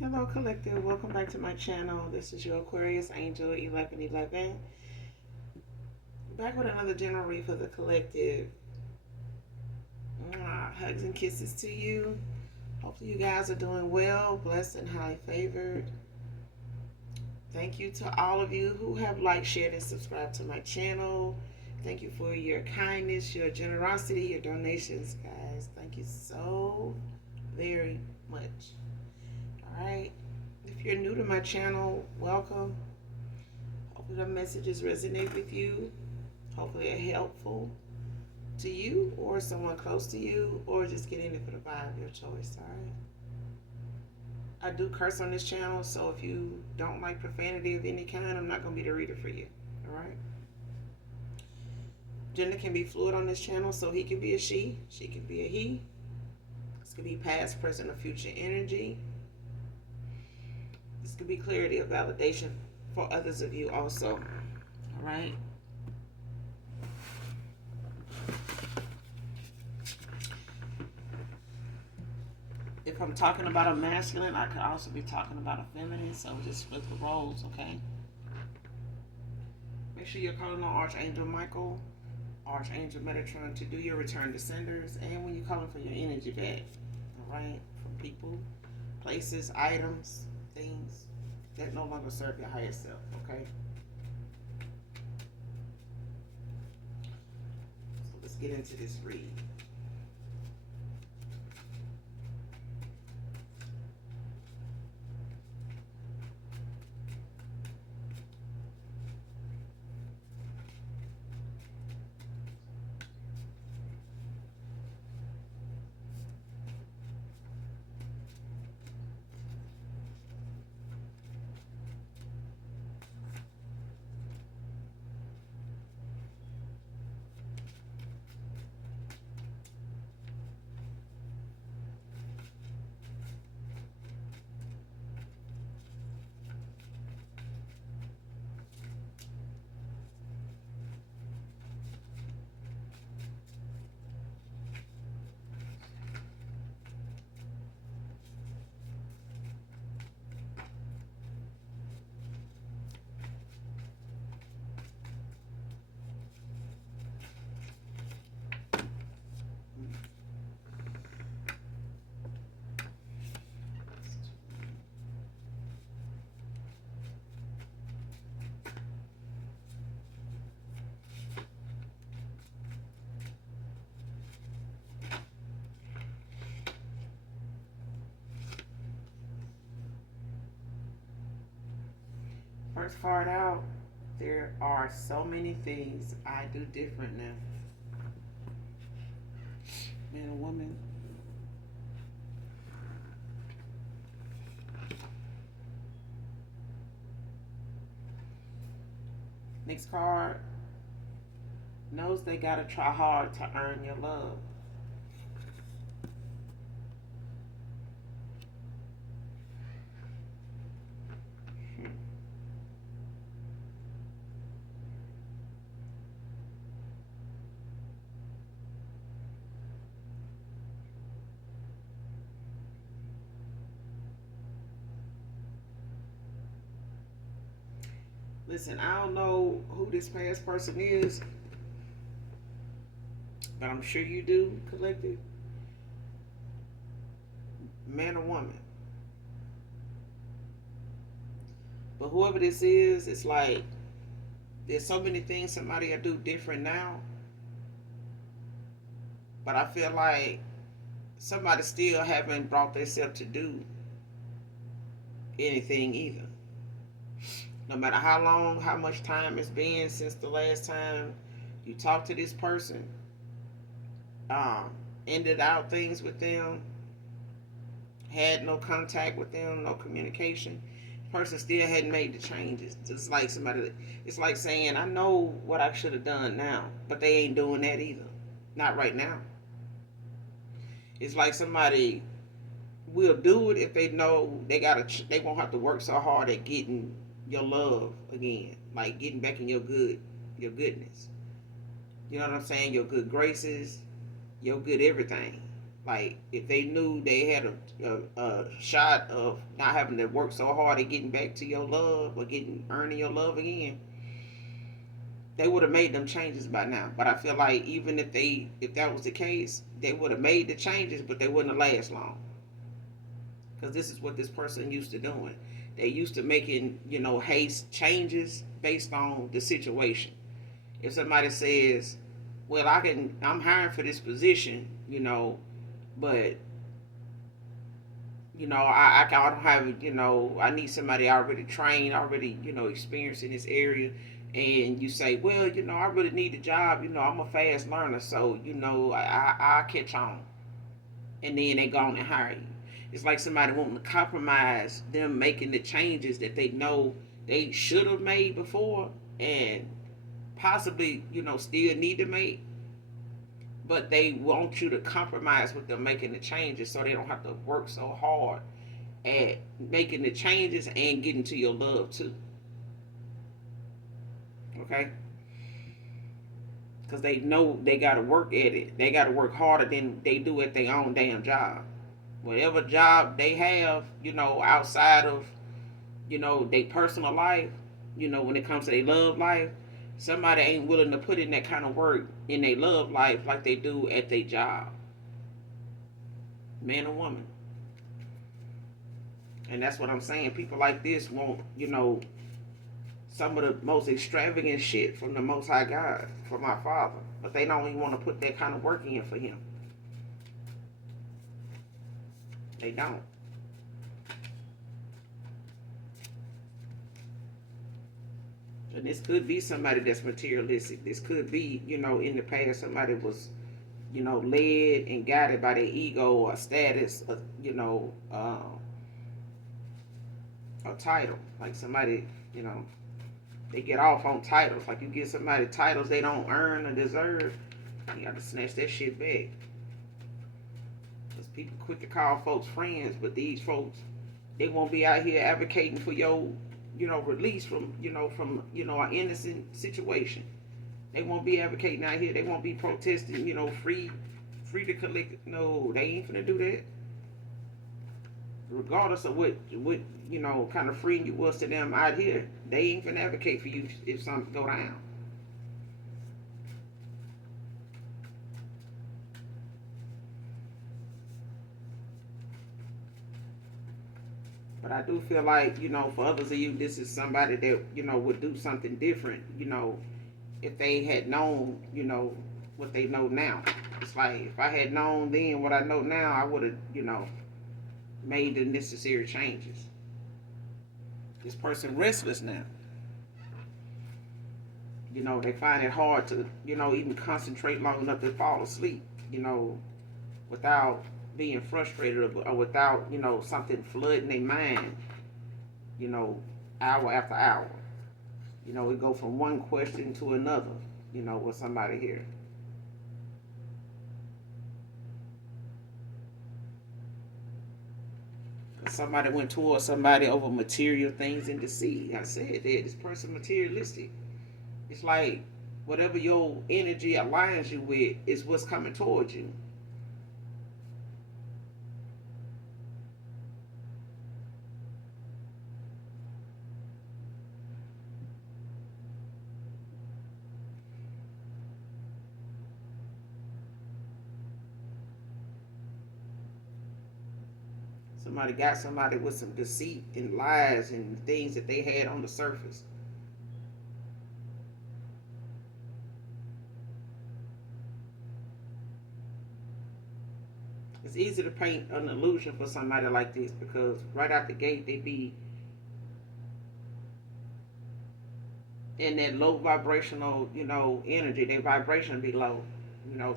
Hello, Collective. Welcome back to my channel. This is your Aquarius Angel 1111. Back with another general read for the collective. Hugs and kisses to you. Hopefully, you guys are doing well, blessed, and highly favored. Thank you to all of you who have liked, shared, and subscribed to my channel. Thank you for your kindness, your generosity, your donations, guys. Thank you so very much. All right. If you're new to my channel, welcome. Hopefully the messages resonate with you. Hopefully they're helpful to you or someone close to you, or just get in it for the vibe, your choice. All right. I do curse on this channel, so if you don't like profanity of any kind, I'm not going to be the reader for you. All right. Gender can be fluid on this channel, so he can be a she can be a he. This could be past, present, or future energy. This could be clarity or validation for others of you also. All right. If I'm talking about a masculine, I could also be talking about a feminine, so just flip the roles, okay? Make sure you're calling on Archangel Michael, Archangel Metatron to do your return to senders, and when you're calling for your energy back, all right? From people, places, items, things that no longer serve your higher self, okay? So let's get into this read. First part out, there are so many things I do different now. Man or woman. Next card, knows they gotta try hard to earn your love. Listen, I don't know who this past person is, but I'm sure you do, collective. Man or woman. But whoever this is, it's like there's so many things somebody will do different now. But I feel like somebody still haven't brought themselves to do anything either. No matter how long, how much time it's been since the last time you talked to this person, um, ended out things with them, had no contact with them, no communication. The person still hadn't made the changes. It's like somebody, it's like saying, I know what I should have done now, but they ain't doing that either. Not right now. It's like somebody will do it if they know they won't have to work so hard at getting your love again, like getting back in your goodness. You know what I'm saying? Your good graces, your good everything. Like if they knew they had a shot of not having to work so hard at getting back to your love or getting earning your love again, they would have made them changes by now. But I feel like even if that was the case, they would have made the changes, but they wouldn't have last long. Because this is what this person used to doing. They used to making haste changes based on the situation. If somebody says, "Well, I'm hiring for this position," but I don't have, I need somebody already trained, already, experienced in this area. And you say, well, I really need a job. I'm a fast learner. So, I'll catch on. And then they go on and hire you. It's like somebody wanting to compromise them making the changes that they know they should have made before and possibly, still need to make, but they want you to compromise with them making the changes so they don't have to work so hard at making the changes and getting to your love too. Okay? Because they know they got to work at it. They got to work harder than they do at their own damn job. Whatever job they have, outside of, their personal life, when it comes to their love life, somebody ain't willing to put in that kind of work in their love life like they do at their job. Man or woman. And that's what I'm saying. People like this want, some of the most extravagant shit from the Most High God, from our Father. But they don't even want to put that kind of work in for Him. They don't. And this could be somebody that's materialistic. This could be, in the past, somebody was, led and guided by their ego or status, a title. Like somebody, they get off on titles. Like you give somebody titles they don't earn or deserve, you got to snatch that shit back. Because people quick to call folks friends, but these folks, they won't be out here advocating for your, release from, an innocent situation. They won't be advocating out here. They won't be protesting, free to collect. No, they ain't finna do that. Regardless of what kind of friend you was to them out here, they ain't finna advocate for you if something go down. But I do feel like, for others of you, this is somebody that, would do something different, if they had known, what they know now. It's like, if I had known then what I know now, I would have, made the necessary changes. This person restless now. They find it hard to, even concentrate long enough to fall asleep, without being frustrated or without, something flooding their mind, you know, hour after hour. We go from one question to another, with somebody here. Somebody went towards somebody over material things and deceit. I said that this person materialistic. It's like whatever your energy aligns you with is what's coming towards you. Somebody got somebody with some deceit and lies and things that they had on the surface. It's easy to paint an illusion for somebody like this because right out the gate they be in that low vibrational, energy. Their vibration be low.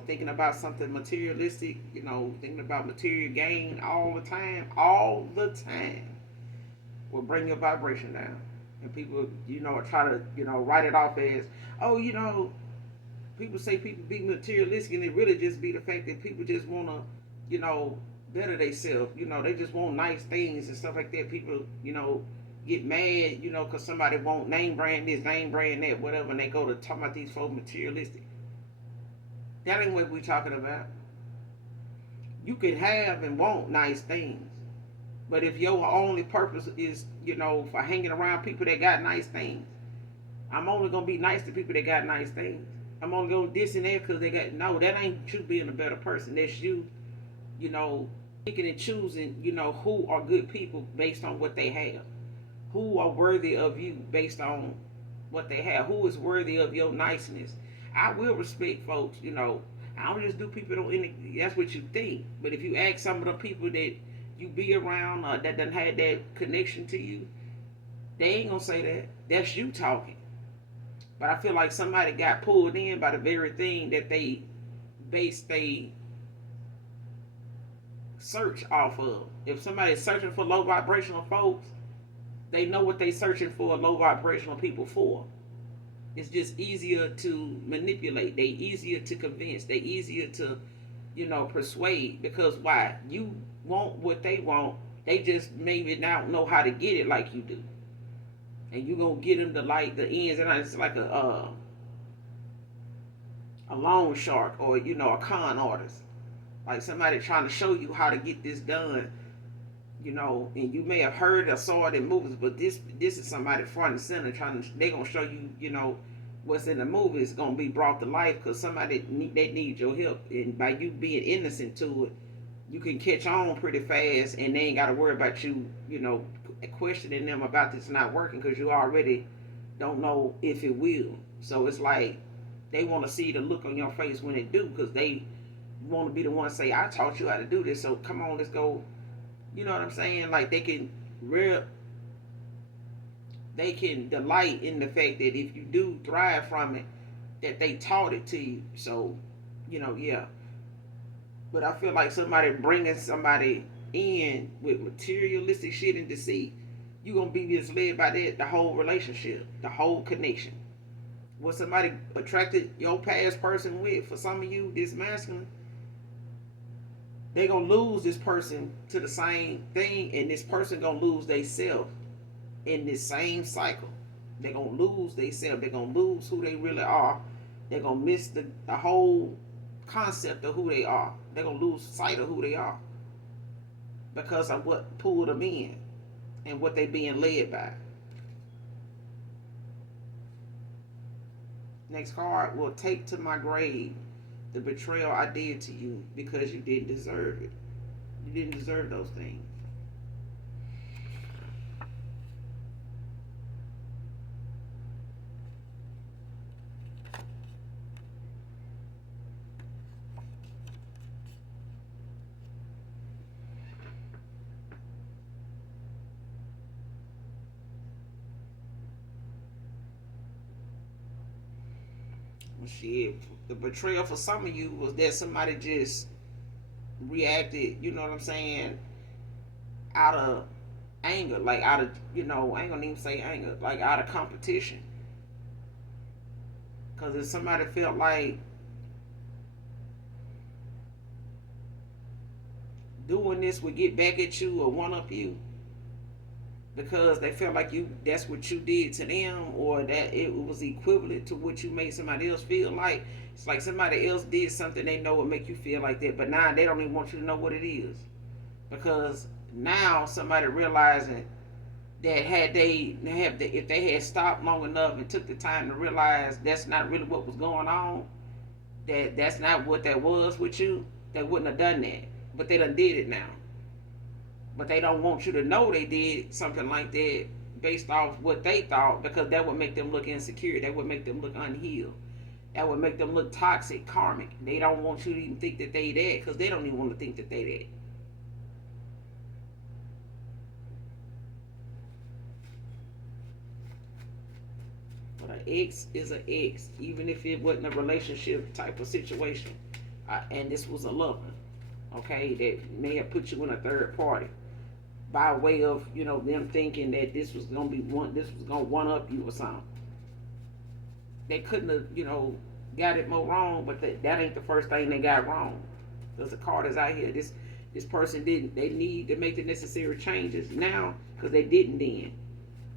Thinking about something materialistic, thinking about material gain all the time will bring your vibration down. And people, try to, write it off as, oh, people say people be materialistic, and it really just be the fact that people just want to, better themselves. They just want nice things and stuff like that. People, get mad, because somebody want name brand this, name brand that, whatever, and they go to talk about these folks materialistic. That ain't what we talking about. You can have and want nice things. But if your only purpose is, for hanging around people that got nice things, I'm only gonna be nice to people that got nice things. I'm only gonna this and that because they got no. That ain't you being a better person. That's you, you know, picking and choosing. Who are good people based on what they have. Who are worthy of you based on what they have. Who is worthy of your niceness. I will respect folks. I don't just do people on any. That's what you think. But if you ask some of the people that you be around that doesn't have that connection to you, they ain't gonna say that. That's you talking. But I feel like somebody got pulled in by the very thing that they base they search off of. If somebody's searching for low vibrational folks, they know what they searching for low vibrational people for. It's just easier to manipulate. They easier to convince. They easier to, persuade. Because why? You want what they want. They just maybe not know how to get it like you do. And you gonna get them to like the ins and outs. It's like a loan shark or a con artist. Like somebody trying to show you how to get this done. And you may have heard or saw it in movies, but this is somebody front and center trying to. They gonna show you, what's in the movie is gonna be brought to life because they need your help, and by you being innocent to it, you can catch on pretty fast, and they ain't got to worry about you, questioning them about this not working because you already don't know if it will. So it's like they want to see the look on your face when it do because they want to be the one to say, I taught you how to do this, so come on, let's go. You know what I'm saying? Like they can delight in the fact that if you do thrive from it, that they taught it to you. So, yeah. But I feel like somebody bringing somebody in with materialistic shit and deceit, you're going to be misled by that, the whole relationship, the whole connection. What somebody attracted your past person with, for some of you, this masculine, they going to lose this person to the same thing, and this person going to lose they self in this same cycle. They're going to lose they self. They're going to lose who they really are. They're going to miss the whole concept of who they are. They're going to lose sight of who they are because of what pulled them in and what they being led by. Next card, will take to my grave the betrayal I did to you because you didn't deserve it. You didn't deserve those things. Shit, the betrayal for some of you was that somebody just reacted, you know what I'm saying, out of anger, like out of, I ain't gonna even say anger, like out of competition. Because if somebody felt like doing this would get back at you or one up you, because they felt like that's what you did to them, or that it was equivalent to what you made somebody else feel like. It's like somebody else did something they know would make you feel like that, but now they don't even want you to know what it is, because now somebody realizing that if they had stopped long enough and took the time to realize that's not really what was going on, that's not what that was with you, they wouldn't have done that, but they done did it now. But they don't want you to know they did something like that based off what they thought, because that would make them look insecure. That would make them look unhealed. That would make them look toxic, karmic. They don't want you to even think that they that, because they don't even want to think that they that. But an ex is an ex, even if it wasn't a relationship type of situation. And this was a lover, okay, that may have put you in a third party by way of them thinking that this was gonna one up you or something. They couldn't have got it more wrong, but that ain't the first thing they got wrong. Because the card is out here. This person didn't. They need to make the necessary changes now because they didn't then.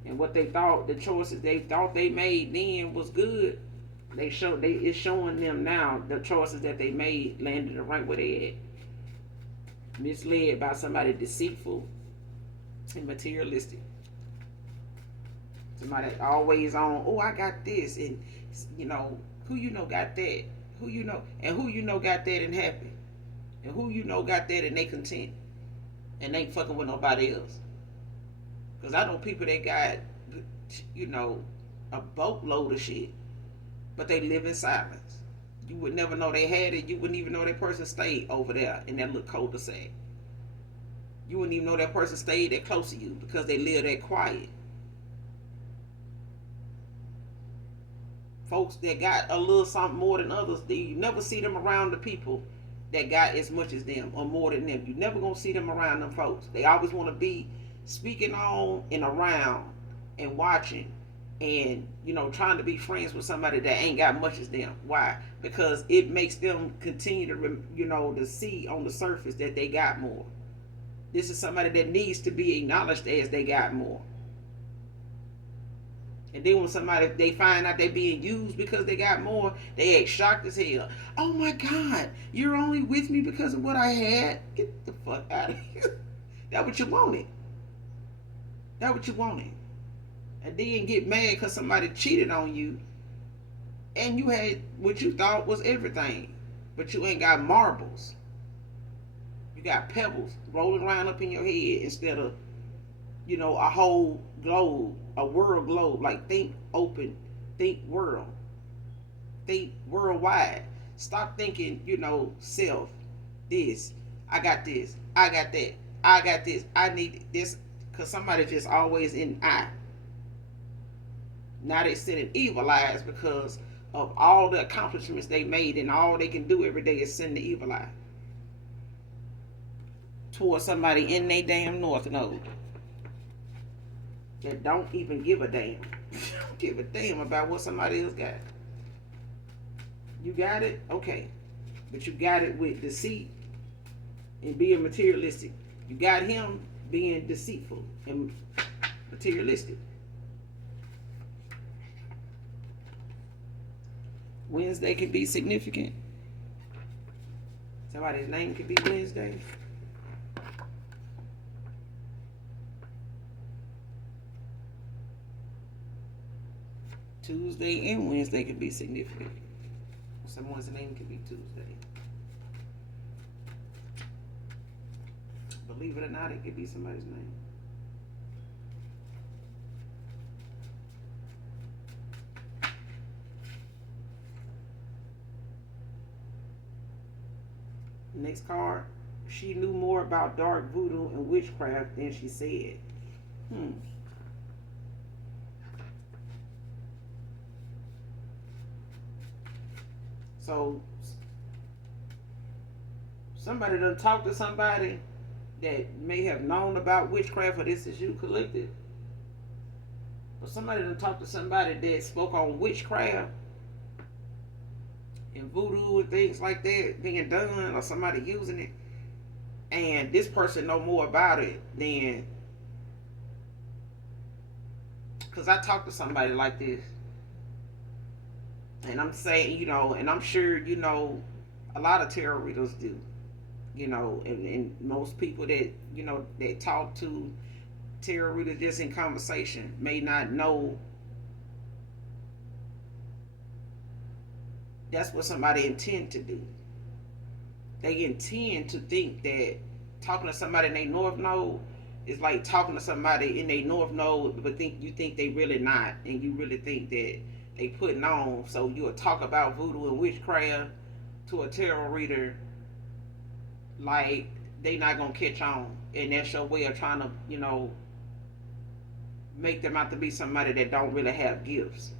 And what they thought, the choices they thought they made then was good. It's showing them now the choices that they made landed the right where they at. misled by somebody deceitful and materialistic. Somebody always on, oh, I got this, and you know, who you know got that, who you know, and who you know got that and happy, and who you know got that and they content, and they ain't fucking with nobody else. Cause I know people that got, you know, a boatload of shit, but they live in silence. You would never know they had it. You wouldn't even know that person stayed over there in that little cul-de-sac. You wouldn't even know that person stayed that close to you because they live that quiet. Folks that got a little something more than others, you never see them around the people that got as much as them or more than them. You never gonna see them around them folks. They always want to be speaking on and around and watching and, you know, trying to be friends with somebody that ain't got much as them. Why? Because it makes them continue to, you know, to see on the surface that they got more. This is somebody that needs to be acknowledged as they got more. And then when somebody, they find out they being used because they got more, they act shocked as hell. Oh my God, you're only with me because of what I had? Get the fuck out of here. That what you wanted. That what you wanted. And then get mad because somebody cheated on you and you had what you thought was everything. But you ain't got marbles. You got pebbles rolling around up in your head instead of, you know, a whole globe, a world globe. Like, think open, think world, think worldwide. Stop thinking, you know, self, this, I got this, I got that, I got this, I need this, because somebody just always in I. Now they sending evil eyes because of all the accomplishments they made, and all they can do every day is send the evil eye towards somebody in their damn north node that don't even give a damn. Don't give a damn about what somebody else got. You got it? Okay. But you got it with deceit and being materialistic. You got him being deceitful and materialistic. Wednesday can be significant. Somebody's name could be Wednesday. Tuesday and Wednesday can be significant. Someone's name could be Tuesday. Believe it or not, it could be somebody's name. Next card. She knew more about dark voodoo and witchcraft than she said. So somebody done talk to somebody that may have known about witchcraft, or this is you collected. Or somebody done talk to somebody that spoke on witchcraft and voodoo and things like that being done, or somebody using it, and this person know more about it than, because I talked to somebody like this, and I'm saying, you know, and I'm sure, you know, a lot of tarot readers do, you know, and most people that, you know, that talk to tarot readers just in conversation may not know that's what somebody intend to do. They intend to think that talking to somebody in their north node is like talking to somebody in their north node, but you think they really not, and you really think that they putting on. So you'll talk about voodoo and witchcraft to a tarot reader like they not gonna catch on, and that's your way of trying to, you know, make them out to be somebody that don't really have gifts.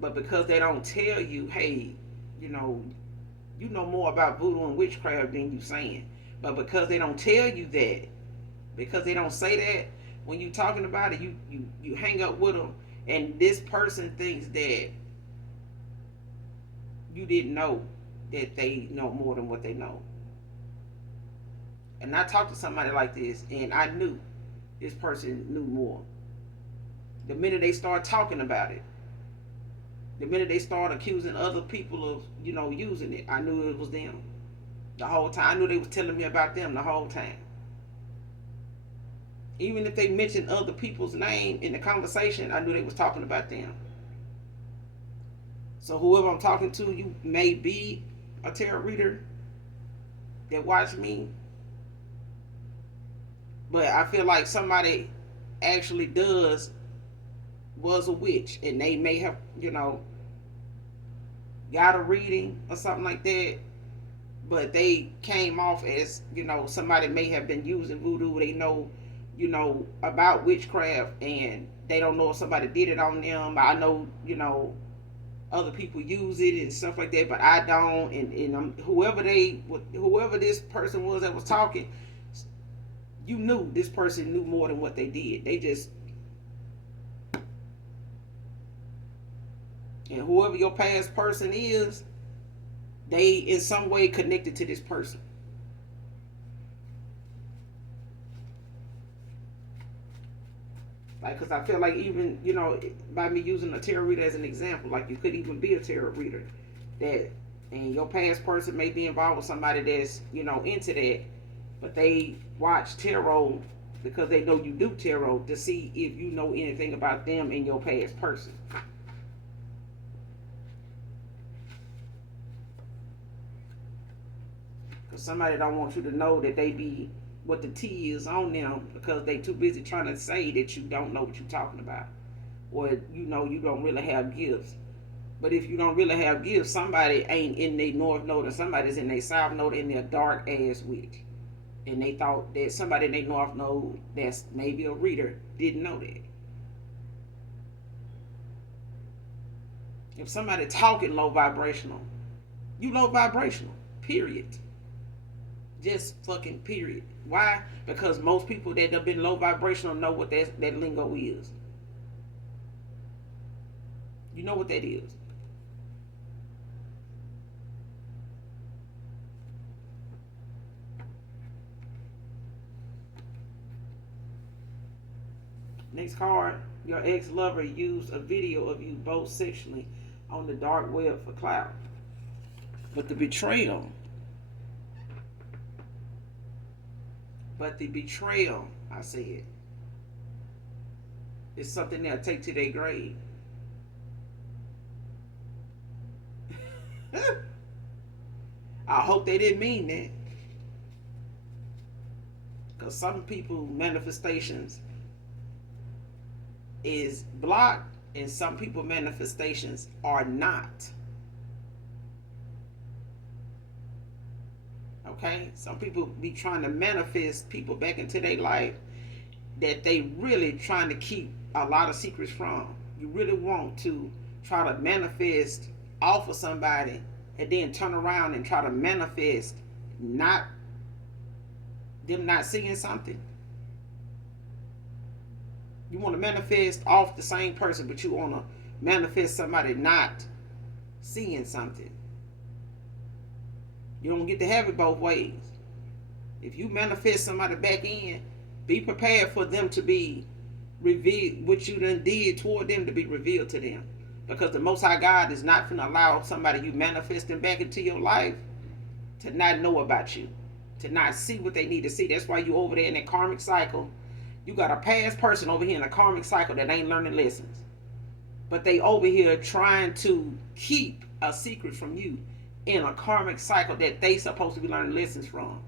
But because they don't tell you, hey, you know more about voodoo and witchcraft than you saying. But because they don't tell you that, because they don't say that, when you talking about it, you hang up with them, and this person thinks that you didn't know that they know more than what they know. And I talked to somebody like this, and I knew this person knew more. The minute they start talking about it, the minute they start accusing other people of, you know, using it, I knew it was them. the whole time. I knew they was telling me about them the whole time. Even if they mentioned other people's name in the conversation, I knew they was talking about them. So whoever I'm talking to, you may be a tarot reader that watch me, but I feel like somebody actually was a witch, and they may have, got a reading or something like that, but they came off as, somebody may have been using voodoo. They know, about witchcraft, and they don't know if somebody did it on them. I know, other people use it and stuff like that, but I don't. And whoever this person was that was talking, you knew this person knew more than what they did. They just, and whoever your past person is, they in some way connected to this person. Like, because I feel like even, by me using a tarot reader as an example, like you could even be a tarot reader and your past person may be involved with somebody that's, into that, but they watch tarot because they know you do tarot to see if you know anything about them and your past person. Because somebody don't want you to know that they be what the tea is on them because they too busy trying to say that you don't know what you're talking about, or you don't really have gifts. But if you don't really have gifts, somebody ain't in their north node and somebody's in their south node in their dark ass witch, and they thought that somebody in their north node that's maybe a reader didn't know that. If somebody talking low vibrational, you low vibrational, period. Just fucking period. Why? Because most people that have been low vibrational know what that lingo is. You know what that is. Next card. Your ex-lover used a video of you both sexually on the dark web for clout. But the betrayal, I said, is something they'll take to their grave. I hope they didn't mean that. Because some people manifestations is blocked and some people manifestations are not. Okay? Some people be trying to manifest people back into their life that they really trying to keep a lot of secrets from. You really want to try to manifest off of somebody and then turn around and try to manifest not them not seeing something. You want to manifest off the same person, but you want to manifest somebody not seeing something. You don't get to have it both ways. If you manifest somebody back in, be prepared for them to be revealed, what you done did toward them to be revealed to them. Because the Most High God is not going to allow somebody you manifesting back into your life to not know about you, to not see what they need to see. That's why you over there in that karmic cycle. You got a past person over here in a karmic cycle that ain't learning lessons. But they over here trying to keep a secret from you in a karmic cycle that they supposed to be learning lessons from.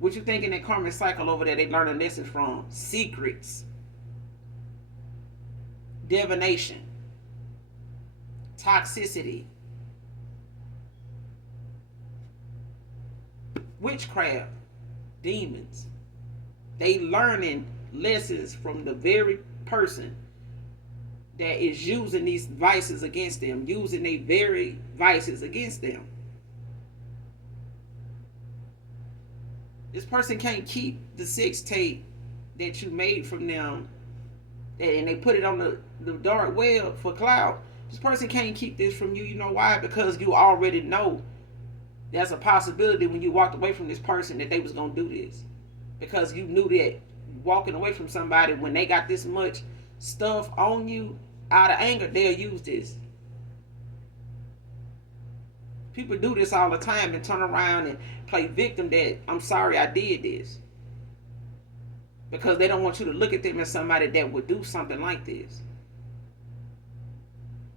What you think in that karmic cycle over there they learning lessons from? Secrets. Divination. Toxicity. Witchcraft. Demons. They learning lessons from the very person that is using these vices against them, using their very vices against them. This person can't keep the sex tape that you made from them and they put it on the dark web for clout. This person can't keep this from you. You know why? Because you already know there's a possibility when you walked away from this person that they was going to do this. Because you knew that walking away from somebody when they got this much stuff on you, out of anger, they'll use this. People do this all the time and turn around and play victim that I'm sorry I did this. Because they don't want you to look at them as somebody that would do something like this.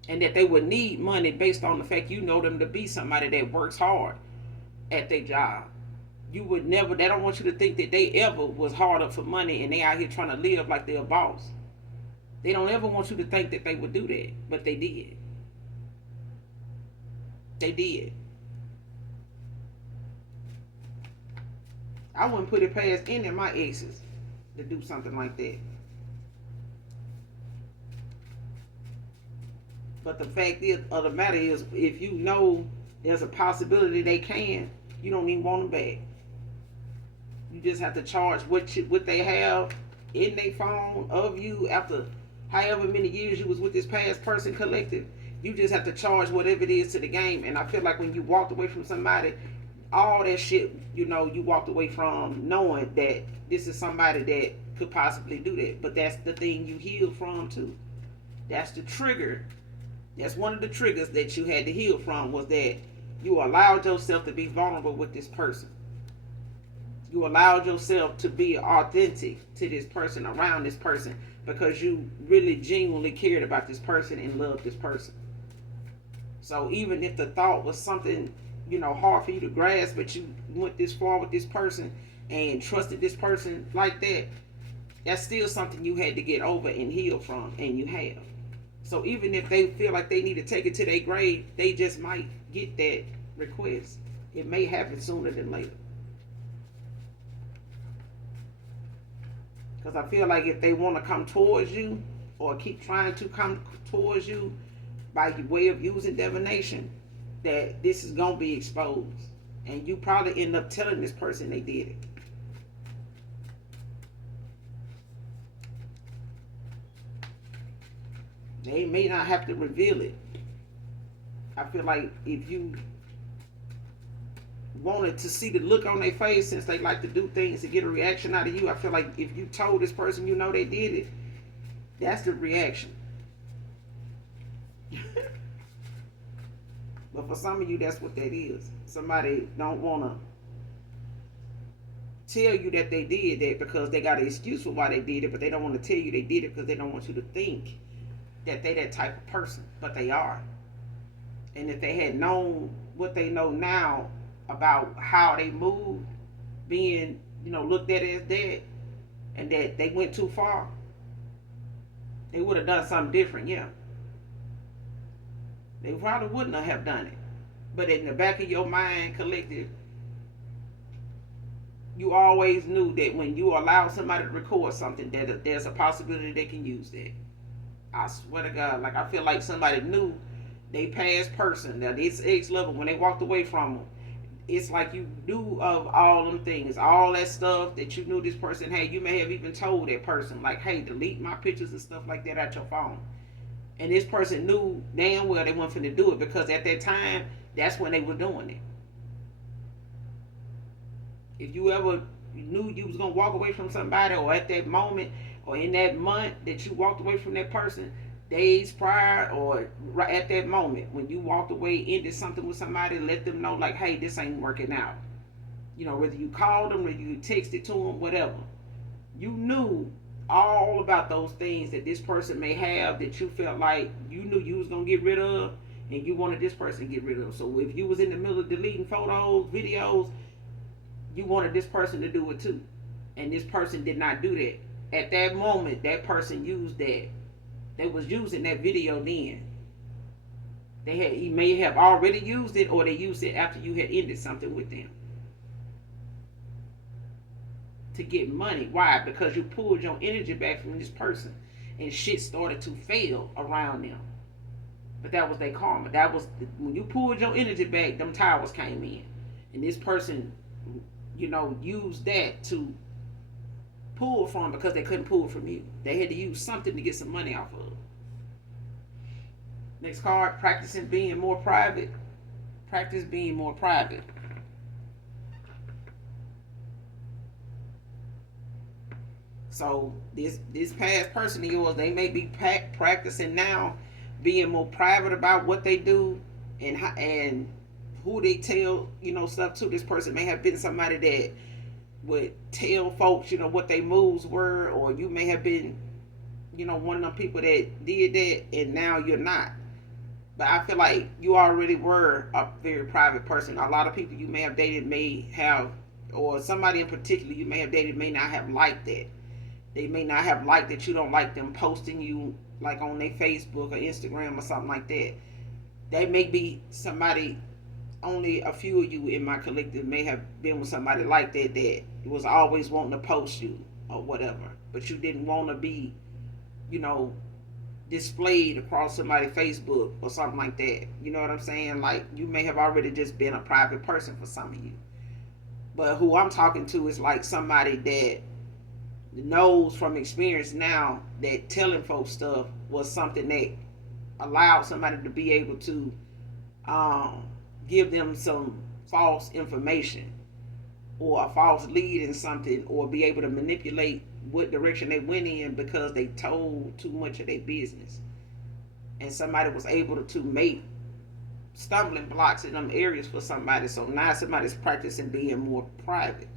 And that they would need money based on the fact you know them to be somebody that works hard at their job. You would never, they don't want you to think that they ever was hard up for money and they out here trying to live like they're a boss. They don't ever want you to think that they would do that, but they did. They did. I wouldn't put it past any of my exes to do something like that. But the fact of the matter is, if you know there's a possibility they can, you don't even want them back. You just have to charge what they have in their phone of you after however many years you was with this past person collective. You just have to charge whatever it is to the game. And I feel like when you walked away from somebody, all that shit, you walked away from knowing that this is somebody that could possibly do that. But that's the thing you healed from too. That's the trigger. That's one of the triggers that you had to heal from, was that you allowed yourself to be vulnerable with this person. You allowed yourself to be authentic to this person, around this person, because you really genuinely cared about this person and loved this person. So even if the thought was something, hard for you to grasp, but you went this far with this person and trusted this person like that, that's still something you had to get over and heal from, and you have. So even if they feel like they need to take it to their grave, they just might get that request. It may happen sooner than later. Because I feel like if they want to come towards you or keep trying to come towards you by way of using divination, that this is going to be exposed. And you probably end up telling this person they did it. They may not have to reveal it. I feel like if you wanted to see the look on their face, since they like to do things to get a reaction out of you, I feel like if you told this person they did it, that's the reaction. But for some of you, that's what that is. Somebody don't want to tell you that they did that because they got an excuse for why they did it, but they don't want to tell you they did it because they don't want you to think that they that type of person, but they are. And if they had known what they know now about how they moved, being, looked at as that, and that they went too far, they would have done something different, yeah. They probably wouldn't have done it. But in the back of your mind, collective, you always knew that when you allow somebody to record something, that there's a possibility they can use that. I swear to God, like I feel like somebody knew they past person, that this ex-lover, when they walked away from them, it's like you knew of all them things, all that stuff that you knew this person had. You may have even told that person, like, hey, delete my pictures and stuff like that out your phone. And this person knew damn well they weren't finna do it, because at that time, that's when they were doing it. If you ever knew you was gonna walk away from somebody, or at that moment, or in that month that you walked away from that person, days prior or right at that moment when you walked away, ended something with somebody, let them know, like, hey, this ain't working out. Whether you called them, whether you texted to them, whatever. You knew all about those things that this person may have that you felt like you knew you was gonna get rid of, and you wanted this person to get rid of. So if you was in the middle of deleting photos, videos, you wanted this person to do it too. And this person did not do that. At that moment, that person used that. They was using that video then. You may have already used it, or they used it after you had ended something with them. To get money. Why? Because you pulled your energy back from this person, and shit started to fail around them. But that was their karma. That was when you pulled your energy back, them towers came in. And this person, used that to pull from, because they couldn't pull from you. They had to use something to get some money off of. Next card, practicing being more private. Practice being more private. So this past person of yours, they may be practicing now being more private about what they do and who they tell, stuff to. This person may have been somebody that would tell folks, what their moves were, or you may have been, one of them people that did that, and now you're not. But I feel like you already were a very private person. A lot of people you may have dated may have, or somebody in particular you may have dated may not have liked that. They may not have liked that you don't like them posting you like on their Facebook or Instagram or something like that. They may be somebody, only a few of you in my collective may have been with somebody like that was always wanting to post you or whatever. But you didn't want to be, you know, displayed across somebody's Facebook or something like that. You know what I'm saying? Like, you may have already just been a private person for some of you. But who I'm talking to is like somebody that knows from experience now that telling folks stuff was something that allowed somebody to be able to um, give them some false information or a false lead in something, or be able to manipulate what direction they went in because they told too much of their business. And somebody was able to make stumbling blocks in them areas for somebody. So now somebody's practicing being more private.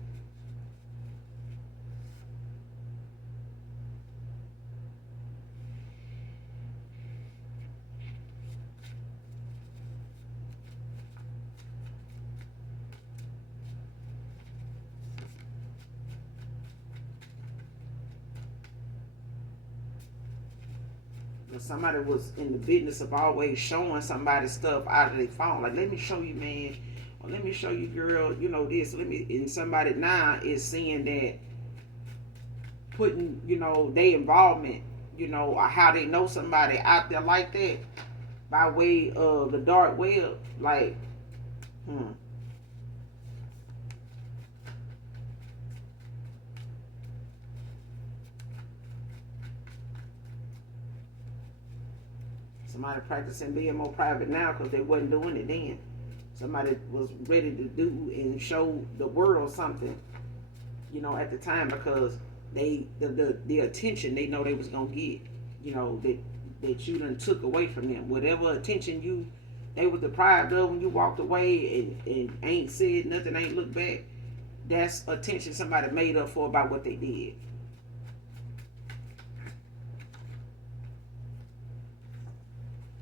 Somebody was in the business of always showing somebody stuff out of their phone. Like, let me show you, man. Or let me show you, girl, this. And somebody now is seeing that, putting, their involvement, or how they know somebody out there like that by way of the dark web. Like, somebody practicing being more private now because they wasn't doing it then. Somebody was ready to do and show the world something, at the time, because the attention they know they was gonna get, that you done took away from them. Whatever attention they was deprived of when you walked away and ain't said nothing, ain't looked back. That's attention somebody made up for about what they did.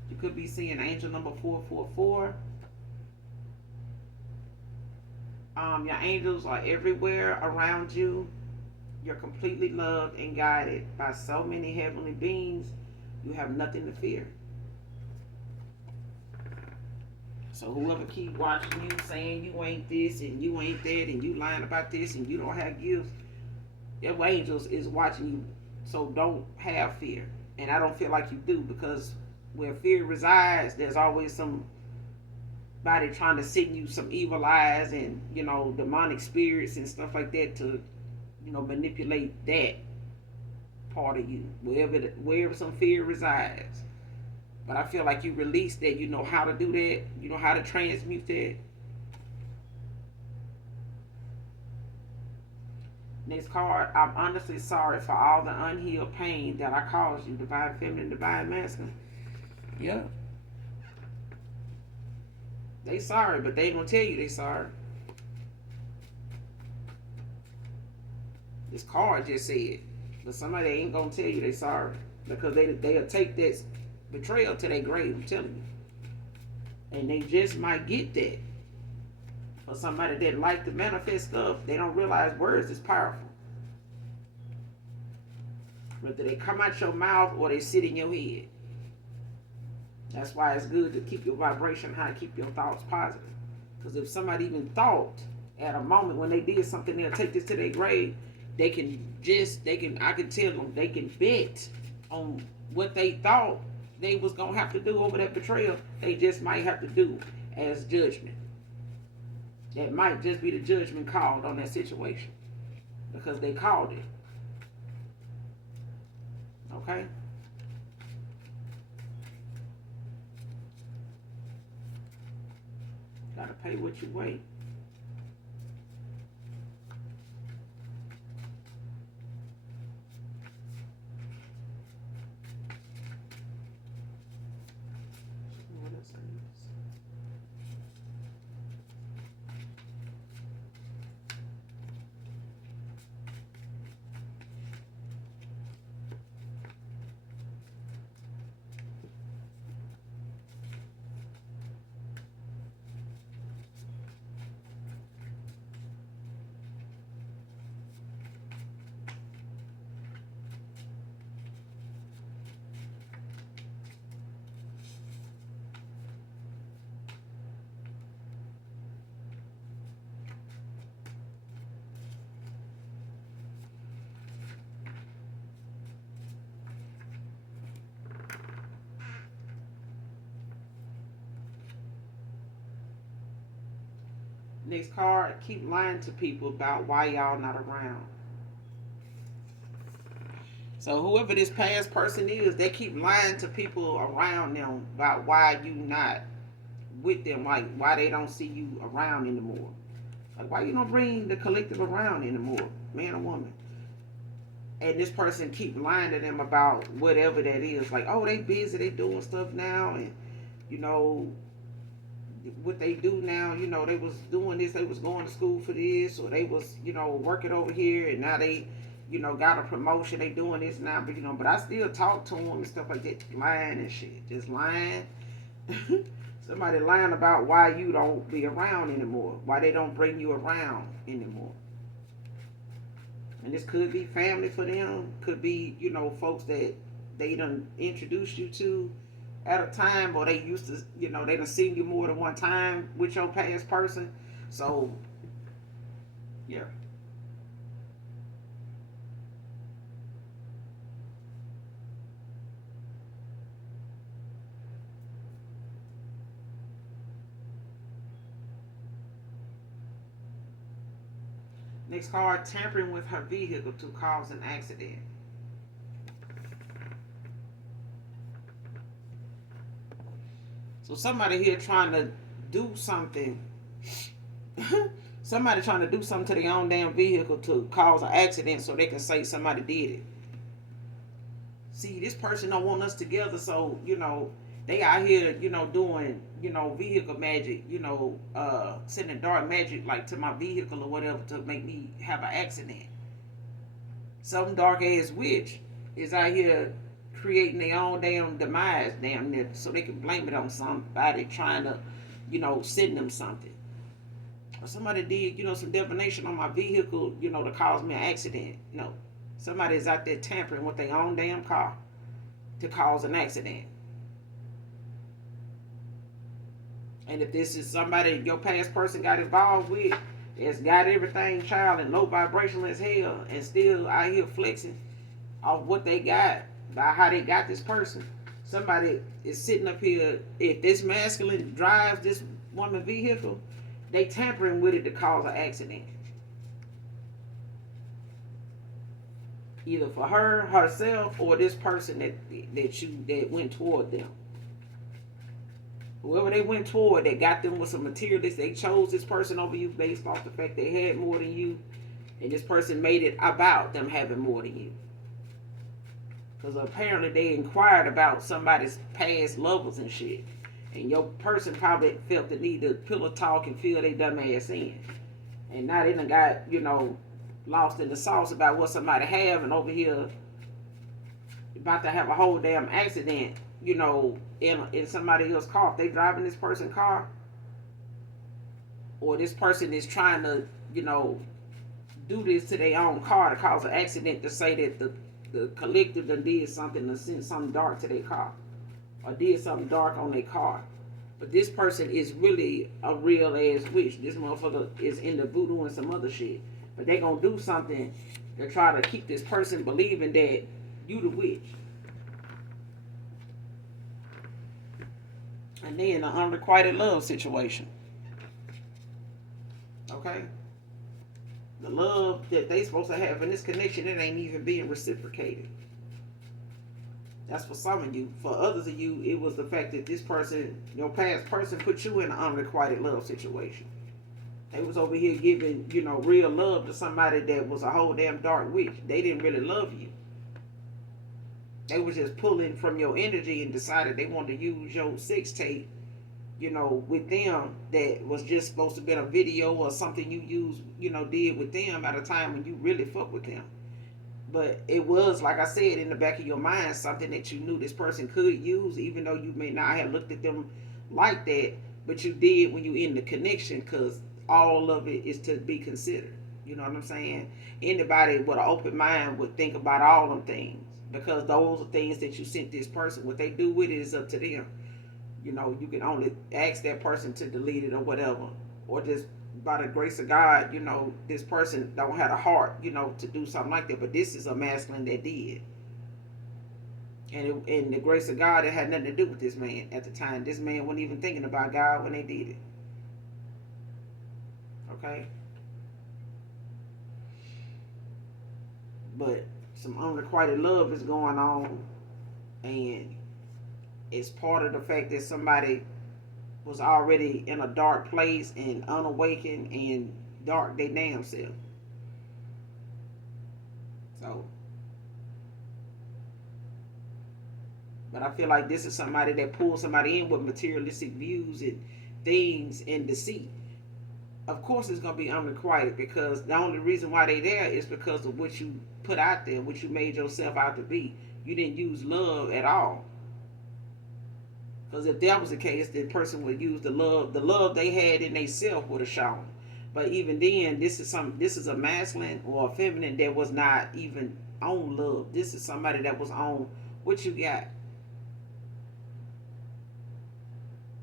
You could be seeing angel number 444. Your angels are everywhere around you. You're completely loved and guided by so many heavenly beings. You have nothing to fear. So whoever keep watching you saying you ain't this and you ain't that and you lying about this and you don't have gifts, your angels is watching you. So don't have fear. And I don't feel like you do, because where fear resides, there's always somebody trying to send you some evil eyes and, demonic spirits and stuff like that to, manipulate that part of you, wherever some fear resides. But I feel like you release that. You know how to do that. You know how to transmute that. Next card. I'm honestly sorry for all the unhealed pain that I caused you. Divine feminine, divine masculine. Yeah. They sorry, but they ain't gonna tell you they sorry. This card just said, but somebody ain't gonna tell you they sorry, because they'll take that betrayal to their grave. I'm telling you, and they just might get that. For somebody that like to manifest stuff, they don't realize words is powerful. Whether they come out your mouth or they sit in your head. That's why it's good to keep your vibration high, keep your thoughts positive. Because if somebody even thought at a moment when they did something, they'll take this to their grave, I can tell them, they can bet on what they thought they was going to have to do over that betrayal. They just might have to do as judgment. That might just be the judgment called on that situation, because they called it. Okay? Gotta pay what you weigh. Next card, keep lying to people about why y'all not around. So whoever this past person is, they keep lying to people around them about why you not with them, like why they don't see you around anymore. Like why you don't bring the collective around anymore, man or woman. And this person keep lying to them about whatever that is. Like, oh, they busy, they doing stuff now, and you know what they do now. You know, they was doing this, they was going to school for this, or they was working over here, and now they got a promotion. They doing this now, but but I still talk to them and stuff like that. Lying and shit, just lying. Somebody lying about why you don't be around anymore, why they don't bring you around anymore. And this could be family for them, could be, folks that they done introduced you to at a time, or they used to, they done seen you more than one time with your past person. So, yeah. Next card, tampering with her vehicle to cause an accident. So somebody here trying to do something. Somebody trying to do something to their own damn vehicle to cause an accident so they can say somebody did it. See, this person don't want us together, so they out here, doing, vehicle magic, sending dark magic like to my vehicle or whatever to make me have an accident. Some dark ass witch is out here creating their own damn demise, damn near, so they can blame it on somebody trying to, send them something. Or somebody did, some divination on my vehicle, to cause me an accident. No. Somebody is out there tampering with their own damn car to cause an accident. And if this is somebody your past person got involved with, that's got everything child and low vibrational as hell, and still out here flexing off what they got by how they got this person. Somebody is sitting up here. If this masculine drives this woman vehicle, they tampering with it to cause an accident. Either for her, herself, or this person that went toward them. Whoever they went toward, that got them with some materialists, they chose this person over you based off the fact they had more than you, and this person made it about them having more than you. Because apparently they inquired about somebody's past lovers and shit, and your person probably felt the need to pillow talk and fill their dumb ass in, and now they done got lost in the sauce about what somebody have, and over here about to have a whole damn accident, in somebody else's car. If they driving this person's car, or this person is trying to, do this to their own car to cause an accident, to say that the collective done did something to send something dark to their car, or did something dark on their car. But this person is really a real ass witch. This motherfucker is into voodoo and some other shit. But they gonna do something to try to keep this person believing that you the witch. And they in an unrequited love situation. Okay? The love that they supposed to have in this connection, it ain't even being reciprocated. That's for some of you. For others of you, it was the fact that this person, your past person, put you in an unrequited love situation. They was over here giving, real love to somebody that was a whole damn dark witch. They didn't really love you. They was just pulling from your energy and decided they wanted to use your sex tape, with them, that was just supposed to be a video or something you used, did with them at a time when you really fuck with them. But it was, like I said, in the back of your mind, something that you knew this person could use, even though you may not have looked at them like that, but you did when you in the connection, because all of it is to be considered. You know what I'm saying? Anybody with an open mind would think about all them things, because those are things that you sent this person. What they do with it is up to them. You can only ask that person to delete it or whatever, or just by the grace of God, this person don't have a heart, to do something like that. But this is a masculine that did. And the grace of God, it had nothing to do with this man at the time. This man wasn't even thinking about God when they did it. Okay? But some unrequited love is going on, and it's part of the fact that somebody was already in a dark place and unawakened and dark they damn self. So, but I feel like this is somebody that pulls somebody in with materialistic views and things and deceit. Of course, it's gonna be unrequited because the only reason why they there is because of what you put out there, what you made yourself out to be. You didn't use love at all. Because if that was the case, the person would use the love they had in themselves would have shown. But even then, this is a masculine or a feminine that was not even on love. This is somebody that was on what you got.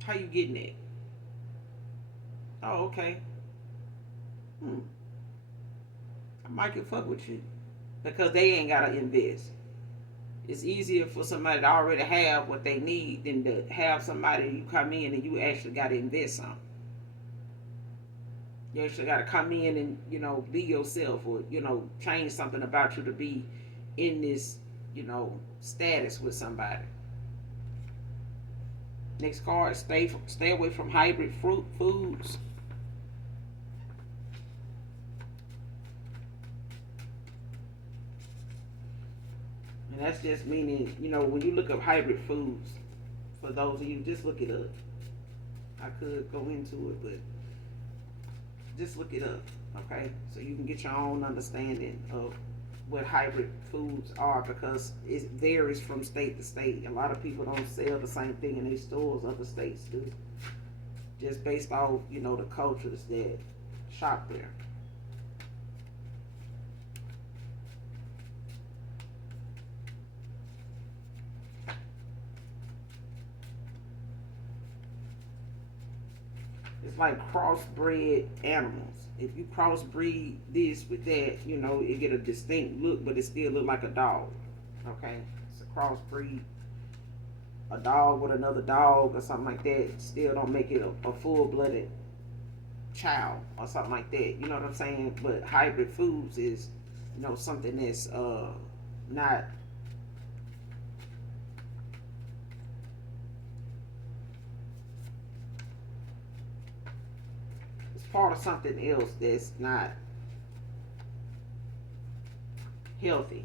How you getting it? Oh, okay. Hmm. I might can fuck with you because they ain't gotta invest. It's easier for somebody to already have what they need than to have somebody you come in and you actually gotta invest something. You actually got to come in and be yourself, or change something about you to be in this status with somebody. Next card: stay away from hybrid fruit foods. And that's just meaning when you look up hybrid foods. For those of you, just look it up. I could go into it, but just look it up, okay? So you can get your own understanding of what hybrid foods are, because it varies from state to state. A lot of people don't sell the same thing in their stores other states do, just based off the cultures that shop there. It's like crossbred animals. If you crossbreed this with that, it get a distinct look, but it still look like a dog. Okay, it's a crossbreed. A dog with another dog or something like that still don't make it a full-blooded child or something like that. You know what I'm saying? But hybrid foods is something that's not, it's part of something else that's not healthy.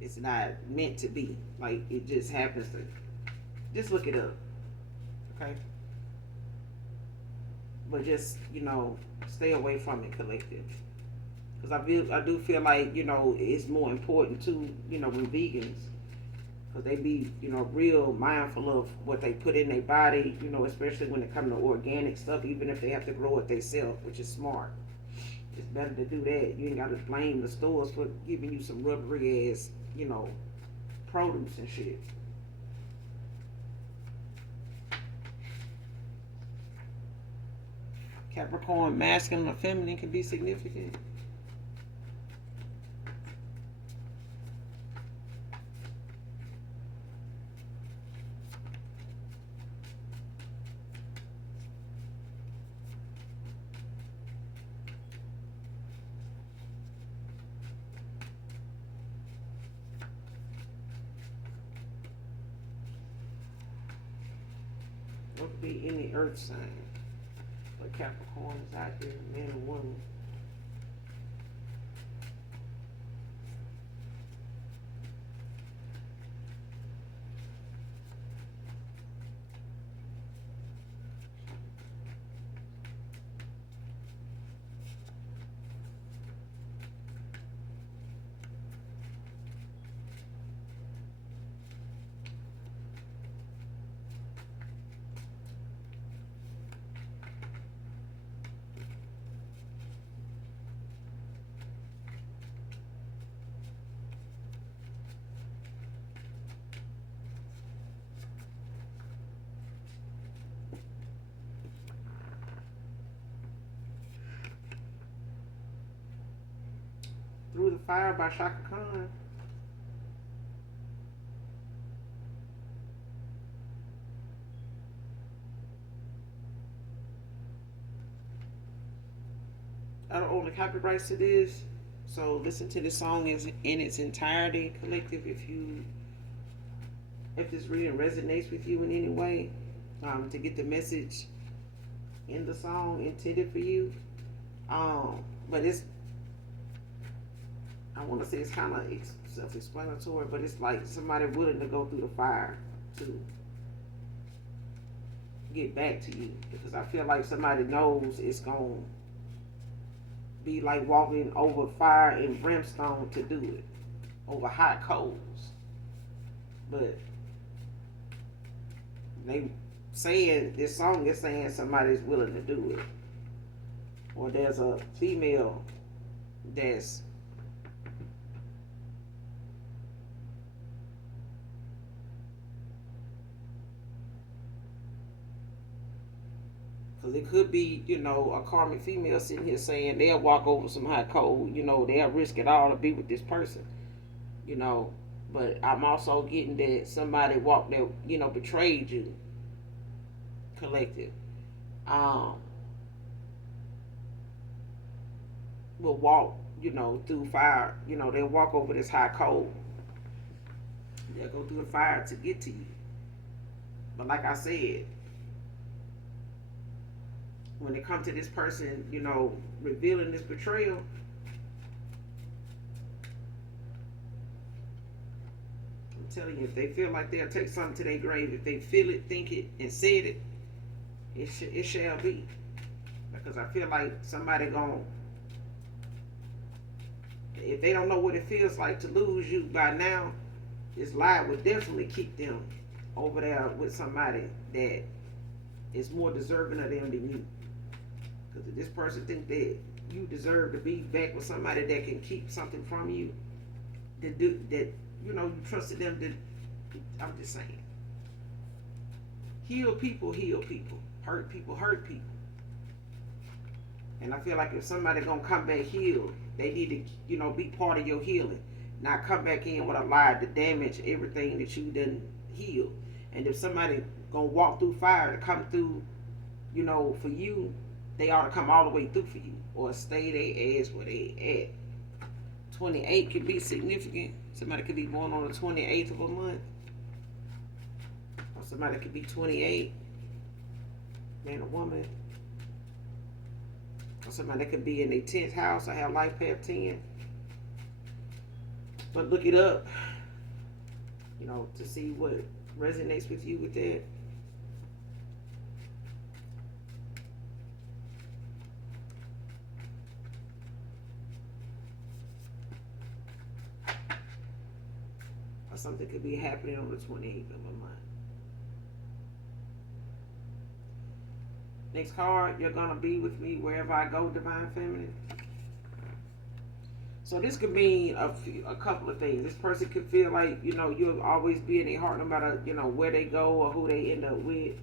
It's not meant to be. Like, it just happens to. Just look it up, okay? But just stay away from it, collective. Because I do feel like it's more important too. With vegans, because they be real mindful of what they put in their body. Especially when it comes to organic stuff, even if they have to grow it themselves, which is smart. It's better to do that. You ain't got to blame the stores for giving you some rubbery ass produce and shit. Capricorn, masculine or feminine, can be significant. What could be any earth sign? But Capricorn is out there, man or woman. Through the Fire by Shaka Khan. I don't own the copyrights to this. So listen to the song in its entirety, collective. If this reading resonates with you in any way, to get the message in the song intended for you. But it's, I want to say it's kind of self-explanatory, but it's like somebody willing to go through the fire to get back to you, because I feel like somebody knows it's going to be like walking over fire and brimstone to do it, over hot coals. But they saying, this song is saying somebody's willing to do it, or there's a female that's because it could be, a karmic female sitting here saying they'll walk over some hot coal, they'll risk it all to be with this person, you know. But I'm also getting that somebody walked that, betrayed you, collective. Will walk, through fire, they'll walk over this hot coal. They'll go through the fire to get to you. But like I said, when it comes to this person, revealing this betrayal, I'm telling you, if they feel like they'll take something to their grave, if they feel it, think it, and said it, it shall be. Because I feel like somebody gonna, if they don't know what it feels like to lose you by now, this lie would definitely keep them over there with somebody that is more deserving of them than you. Because if this person think that you deserve to be back with somebody that can keep something from you, that you trusted them to, I'm just saying. Heal people, heal people. Hurt people, hurt people. And I feel like if somebody gonna come back healed, they need to, be part of your healing. Not come back in with a lie to damage everything that you done healed. And if somebody gonna walk through fire to come through, for you, they ought to come all the way through for you, or stay their ass where they at. 28 could be significant. Somebody could be born on the 28th of a month, or somebody could be 28, man or woman, or somebody that could be in their 10th house or have life path 10. But look it up, to see what resonates with you with that. Or something could be happening on the 28th of a month. Next card, you're going to be with me wherever I go, Divine Feminine. So this could mean a couple of things. This person could feel like, you'll always be in their heart no matter, where they go or who they end up with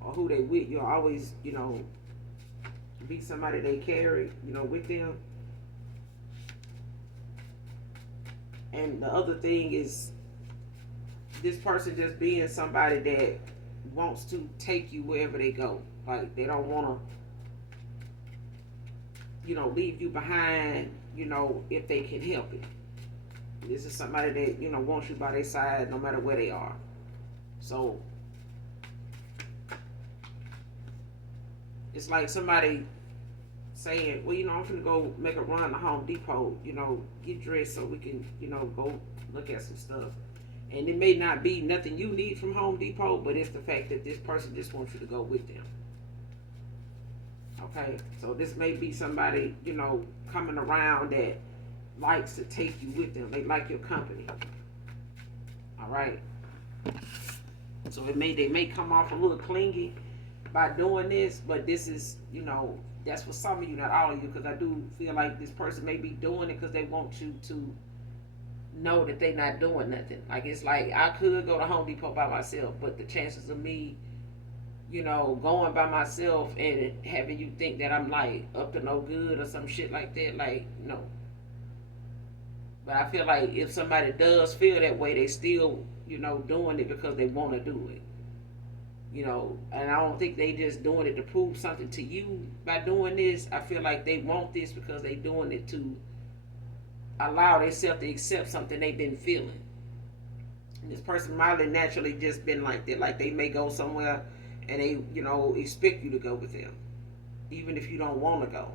or who they with. You'll always, be somebody they carry, with them. And the other thing is this person just being somebody that wants to take you wherever they go. Like they don't want to, leave you behind, if they can help it. This is somebody that, wants you by their side no matter where they are. So it's like somebody saying, well, I'm gonna go make a run to Home Depot, get dressed so we can, go look at some stuff. And it may not be nothing you need from Home Depot, but it's the fact that this person just wants you to go with them. Okay, so this may be somebody, coming around that likes to take you with them. They like your company. All right. So they may come off a little clingy by doing this, but this is, that's for some of you, not all of you, because I do feel like this person may be doing it because they want you to know that they're not doing nothing. Like it's like I could go to Home Depot by myself, but the chances of me, going by myself and having you think that I'm like up to no good or some shit like that, like no. But I feel like if somebody does feel that way, they still, doing it because they want to do it. And I don't think they just doing it to prove something to you by doing this. I feel like they want this because they doing it to allow themselves to accept something they've been feeling. And this person might have naturally just been like that. Like they may go somewhere and they, expect you to go with them, even if you don't want to go.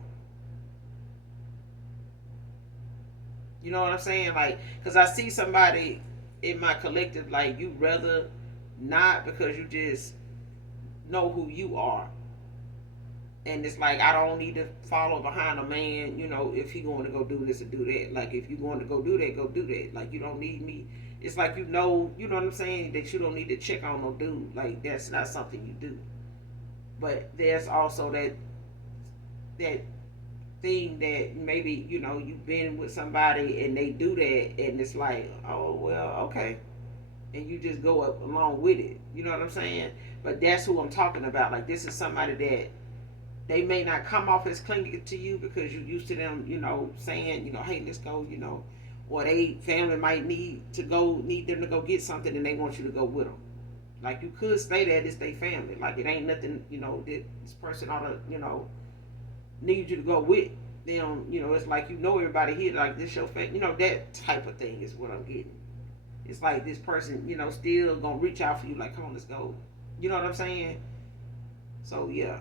You know what I'm saying? Like, because I see somebody in my collective, like, you rather not because you just know who you are. And it's like, I don't need to follow behind a man, if he going to go do this or do that. Like, if you going to go do that, go do that. Like, you don't need me. It's like, you know what I'm saying? That you don't need to check on no dude. Like, that's not something you do. But there's also that thing that maybe, you've been with somebody and they do that. And it's like, oh, well, okay. And you just go up along with it. You know what I'm saying? But that's who I'm talking about. Like, this is somebody that they may not come off as clingy to you because you're used to them, saying, hey, let's go, or they family might need them to go get something and they want you to go with them. Like, you could stay there, it's their family. Like, it ain't nothing, that this person ought to, need you to go with them. It's like, everybody here, like, this your family. That type of thing is what I'm getting. It's like this person, still gonna reach out for you, like, come on, let's go. You know what I'm saying? So, yeah.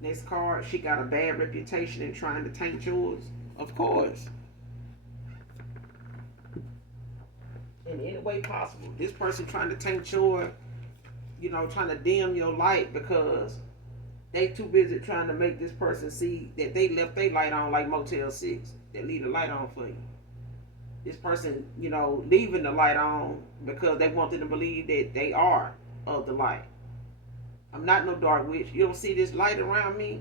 Next card, she got a bad reputation in trying to taint yours. Of course. In any way possible. This person trying to taint trying to dim your light because they too busy trying to make this person see that they left their light on like Motel 6. They leave the light on for you. This person, leaving the light on because they want them to believe that they are of the light. I'm not no dark witch. You don't see this light around me?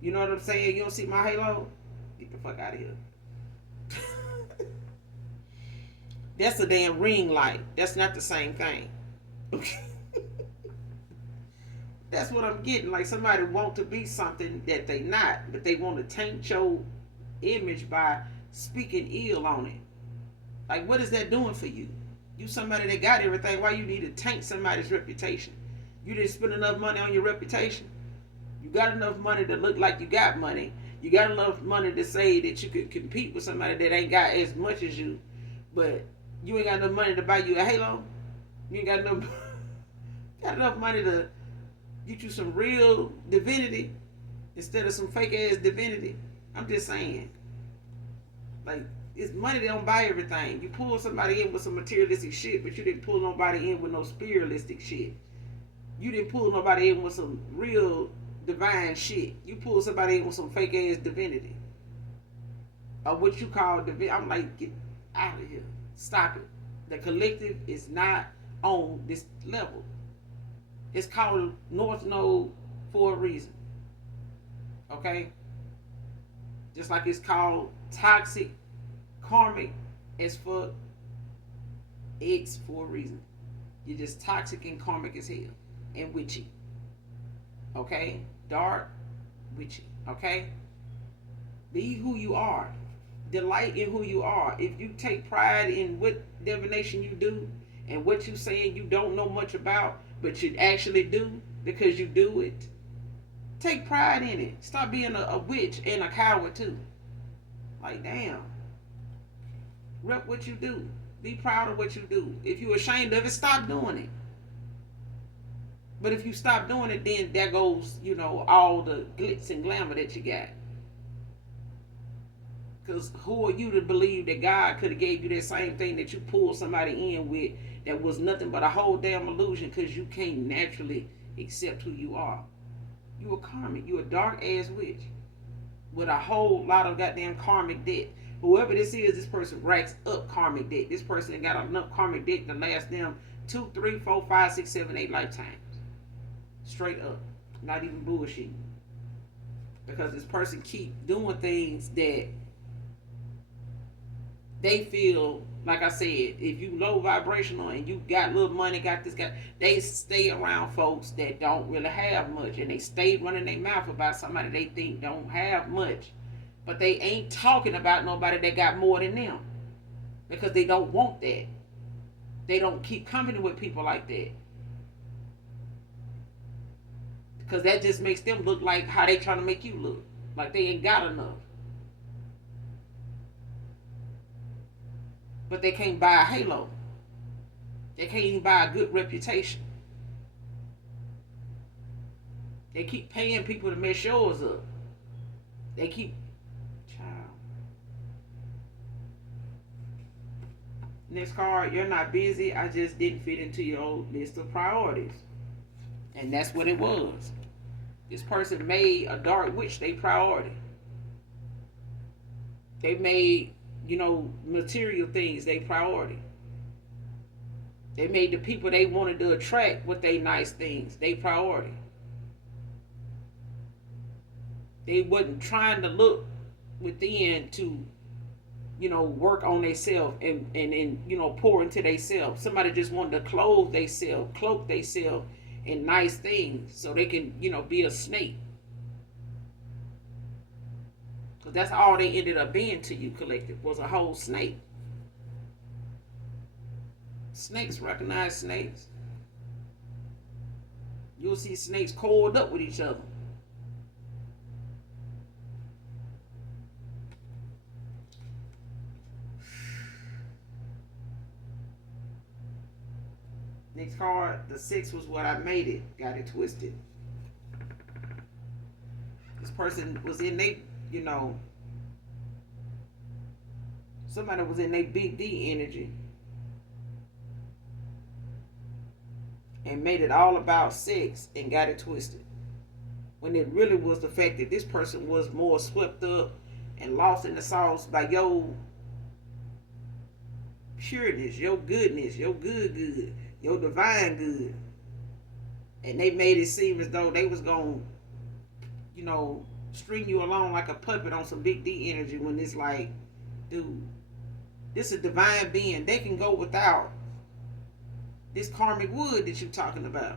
You know what I'm saying? You don't see my halo? Get the fuck out of here. That's a damn ring light. That's not the same thing. That's what I'm getting. Like, somebody want to be something that they not, but they want to taint your image by speaking ill on it. Like, what is that doing for you? You somebody that got everything. Why you need to taint somebody's reputation? You didn't spend enough money on your reputation. You got enough money to look like you got money. You got enough money to say that you could compete with somebody that ain't got as much as you, but you ain't got enough money to buy you a halo. You ain't got enough money to get you some real divinity instead of some fake ass divinity. I'm just saying. Like, it's money that don't buy everything. You pull somebody in with some materialistic shit, but you didn't pull nobody in with no spiritualistic shit. You didn't pull nobody in with some real divine shit. You pull somebody in with some fake ass divinity. Or what you call divinity. I'm like, get out of here. Stop it. The collective is not on this level. It's called North Node for a reason. Okay? Just like it's called toxic, karmic as fuck, X for a reason. You're just toxic and karmic as hell. And witchy. Okay? Dark, witchy. Okay? Be who you are. Delight in who you are. If you take pride in what divination you do and what you saying you don't know much about, but you actually do because you do it, take pride in it. Stop being a witch and a coward too. Like, damn. Rep what you do. Be proud of what you do. If you're ashamed of it, stop doing it. But if you stop doing it, then there goes, all the glitz and glamour that you got. Because who are you to believe that God could have gave you that same thing that you pulled somebody in with that was nothing but a whole damn illusion because you can't naturally accept who you are. You a karmic. You a dark ass witch with a whole lot of goddamn karmic debt. Whoever this is, this person racks up karmic debt. This person got enough karmic debt to last them 2, 3, 4, 5, 6, 7, 8 lifetimes. Straight up. Not even bullshit. Because this person keep doing things that they feel, like I said, if you low vibrational and you got little money, they stay around folks that don't really have much, and they stay running their mouth about somebody they think don't have much, But they ain't talking about nobody that got more than them because they don't want that. They don't keep company with people like that because that just makes them look like how they trying to make you look, like they ain't got enough. But they can't buy a halo. They can't even buy a good reputation. They keep paying people to mess yours up. They keep, child. Next card, you're not busy. I just didn't fit into your list of priorities. And that's what it was. This person made a dark witch their priority. They made, material things their priority. They made the people they wanted to attract with their nice things their priority. They wasn't trying to look within to, work on themselves and pour into themselves. Somebody just wanted to clothe themselves, cloak themselves in nice things so they can, be a snake. Because that's all they ended up being to you, collective, was a whole snake. Snakes recognize snakes. You'll see snakes coiled up with each other. Next card, the 6 was what I made it. Got it twisted. This person was in they, somebody was in their big D energy and made it all about sex and got it twisted. When it really was the fact that this person was more swept up and lost in the sauce by your pureness, your goodness, your good, your divine good. And they made it seem as though they was going to, string you along like a puppet on some big D energy when it's like, dude, this is a divine being. They can go without this karmic wood that you're talking about.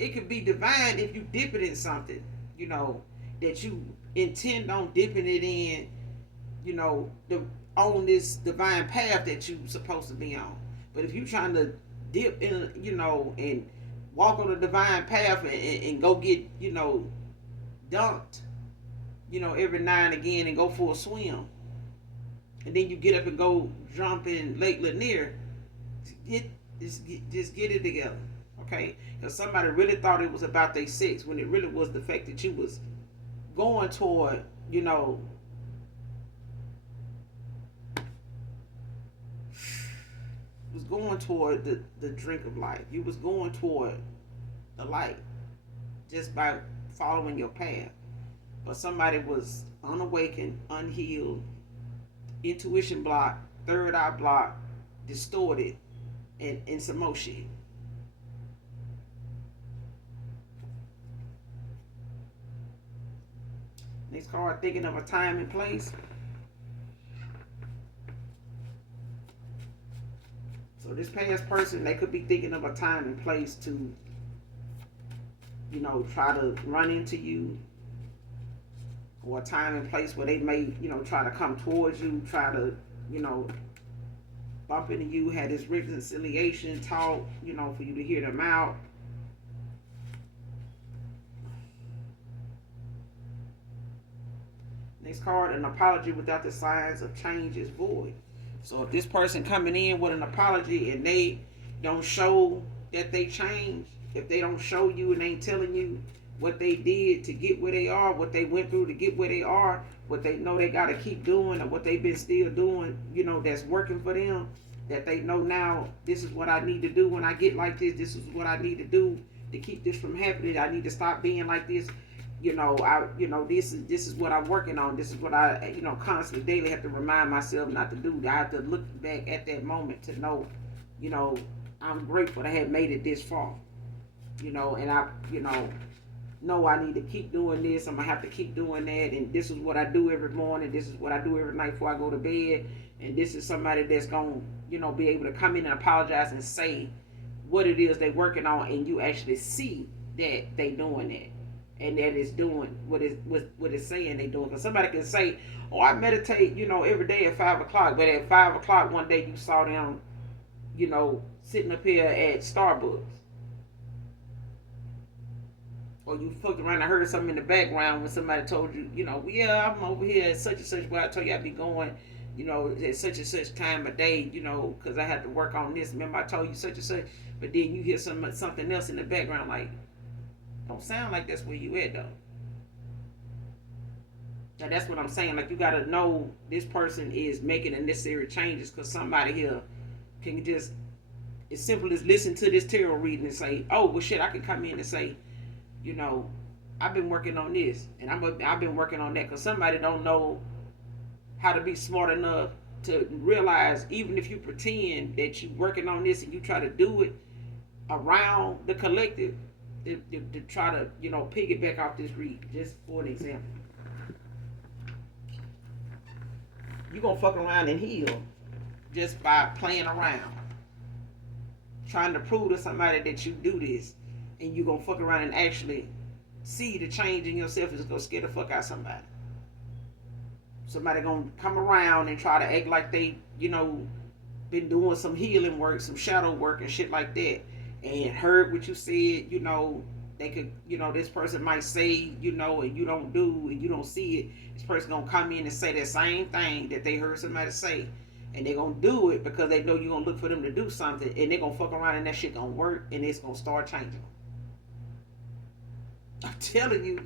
It could be divine if you dip it in something, that you intend on dipping it in, on this divine path that you're supposed to be on. But if you're trying to dip in, and walk on the divine path and go get, dunked, every now and again and go for a swim, and then you get up and go jump in Lake Lanier, just get it together, okay? Because somebody really thought it was about their sex when it really was the fact that you was going toward, was going toward the drink of life. You was going toward the light just by following your path. But somebody was unawakened, unhealed, intuition blocked, third eye blocked, distorted, and some more shit. Next card, thinking of a time and place. So this past person, they could be thinking of a time and place to, try to run into you, or a time and place where they may, try to come towards you, try to, bump into you, had this reconciliation talk, for you to hear them out. Next card, an apology without the signs of change is void. So if this person coming in with an apology and they don't show that they changed, if they don't show you and ain't telling you what they did to get where they are, what they went through to get where they are, what they know they got to keep doing, or what they've been still doing, that's working for them, that they know now, this is what I need to do when I get like this. This is what I need to do to keep this from happening. I need to stop being like this. This is what I'm working on. This is what I, constantly, daily have to remind myself not to do. I have to look back at that moment to know, I'm grateful to have made it this far. And I, know I need to keep doing this. I'm gonna have to keep doing that. And this is what I do every morning. This is what I do every night before I go to bed. And this is somebody that's gonna, be able to come in and apologize and say what it is they're working on, and you actually see that they doing that. and that it's doing what it's saying they doing. Because somebody can say, "Oh, I meditate, every day at 5 o'clock," but at 5 o'clock one day you saw them, sitting up here at Starbucks, or you fucked around and heard something in the background when somebody told you, well, yeah, I'm over here at such and such. Where I told you I'd be going, at such and such time of day, because I had to work on this. Remember I told you such and such, but then you hear something else in the background, like, don't sound like that's where you at though. Now that's what I'm saying. Like, you gotta know this person is making the necessary changes, because somebody here can just, as simple as listen to this tarot reading and say, oh well shit, I can come in and say, you know, I've been working on this and I've been working on that, because somebody don't know how to be smart enough to realize, even if you pretend that you're working on this and you try to do it around the collective, to try to piggyback off this read. Just for an example, you gonna fuck around and heal just by playing around, trying to prove to somebody that you do this, and you gonna fuck around and actually see the change in yourself, and just go scare the fuck out of somebody. Somebody gonna come around and try to act like they, been doing some healing work, some shadow work and shit like that, and heard what you said. They could, this person might say, and you don't do, and you don't see it. This person gonna come in and say that same thing that they heard somebody say, and they're gonna do it because they know you're gonna look for them to do something, and they're gonna fuck around and that shit gonna work, and it's gonna start changing. I'm telling you,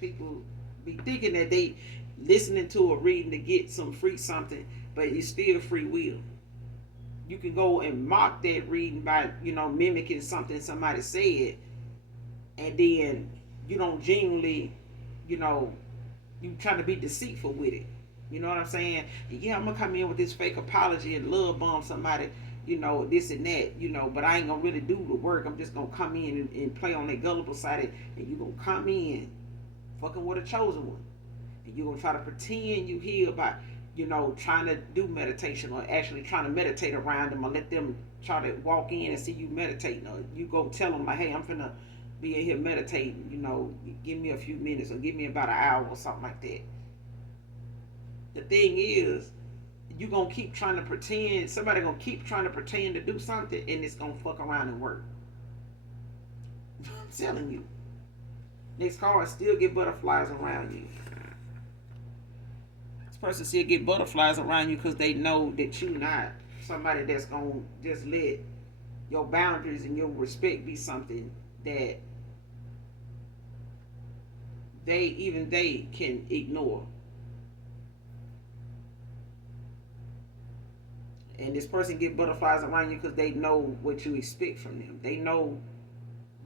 people be thinking that they listening to a reading to get some free something, but it's still free will. You can go and mock that reading by, mimicking something somebody said, and then you don't genuinely, you trying to be deceitful with it. You know what I'm saying? Yeah, I'm gonna come in with this fake apology and love bomb somebody, this and that, but I ain't gonna really do the work. I'm just gonna come in and play on that gullible side, and you gonna come in fucking with a chosen one. And you're gonna try to pretend you heal by, trying to do meditation, or actually trying to meditate around them, or let them try to walk in and see you meditating, or you go tell them like, hey, I'm finna be in here meditating, give me a few minutes, or give me about an hour or something like that. The thing is, you gonna keep trying to pretend, somebody gonna keep trying to pretend to do something, and it's gonna fuck around and work. I'm telling you. Next card, still get butterflies around you. This person still get butterflies around you because they know that you not somebody that's gonna just let your boundaries and your respect be something that they can ignore. And this person get butterflies around you because they know what you expect from them. They know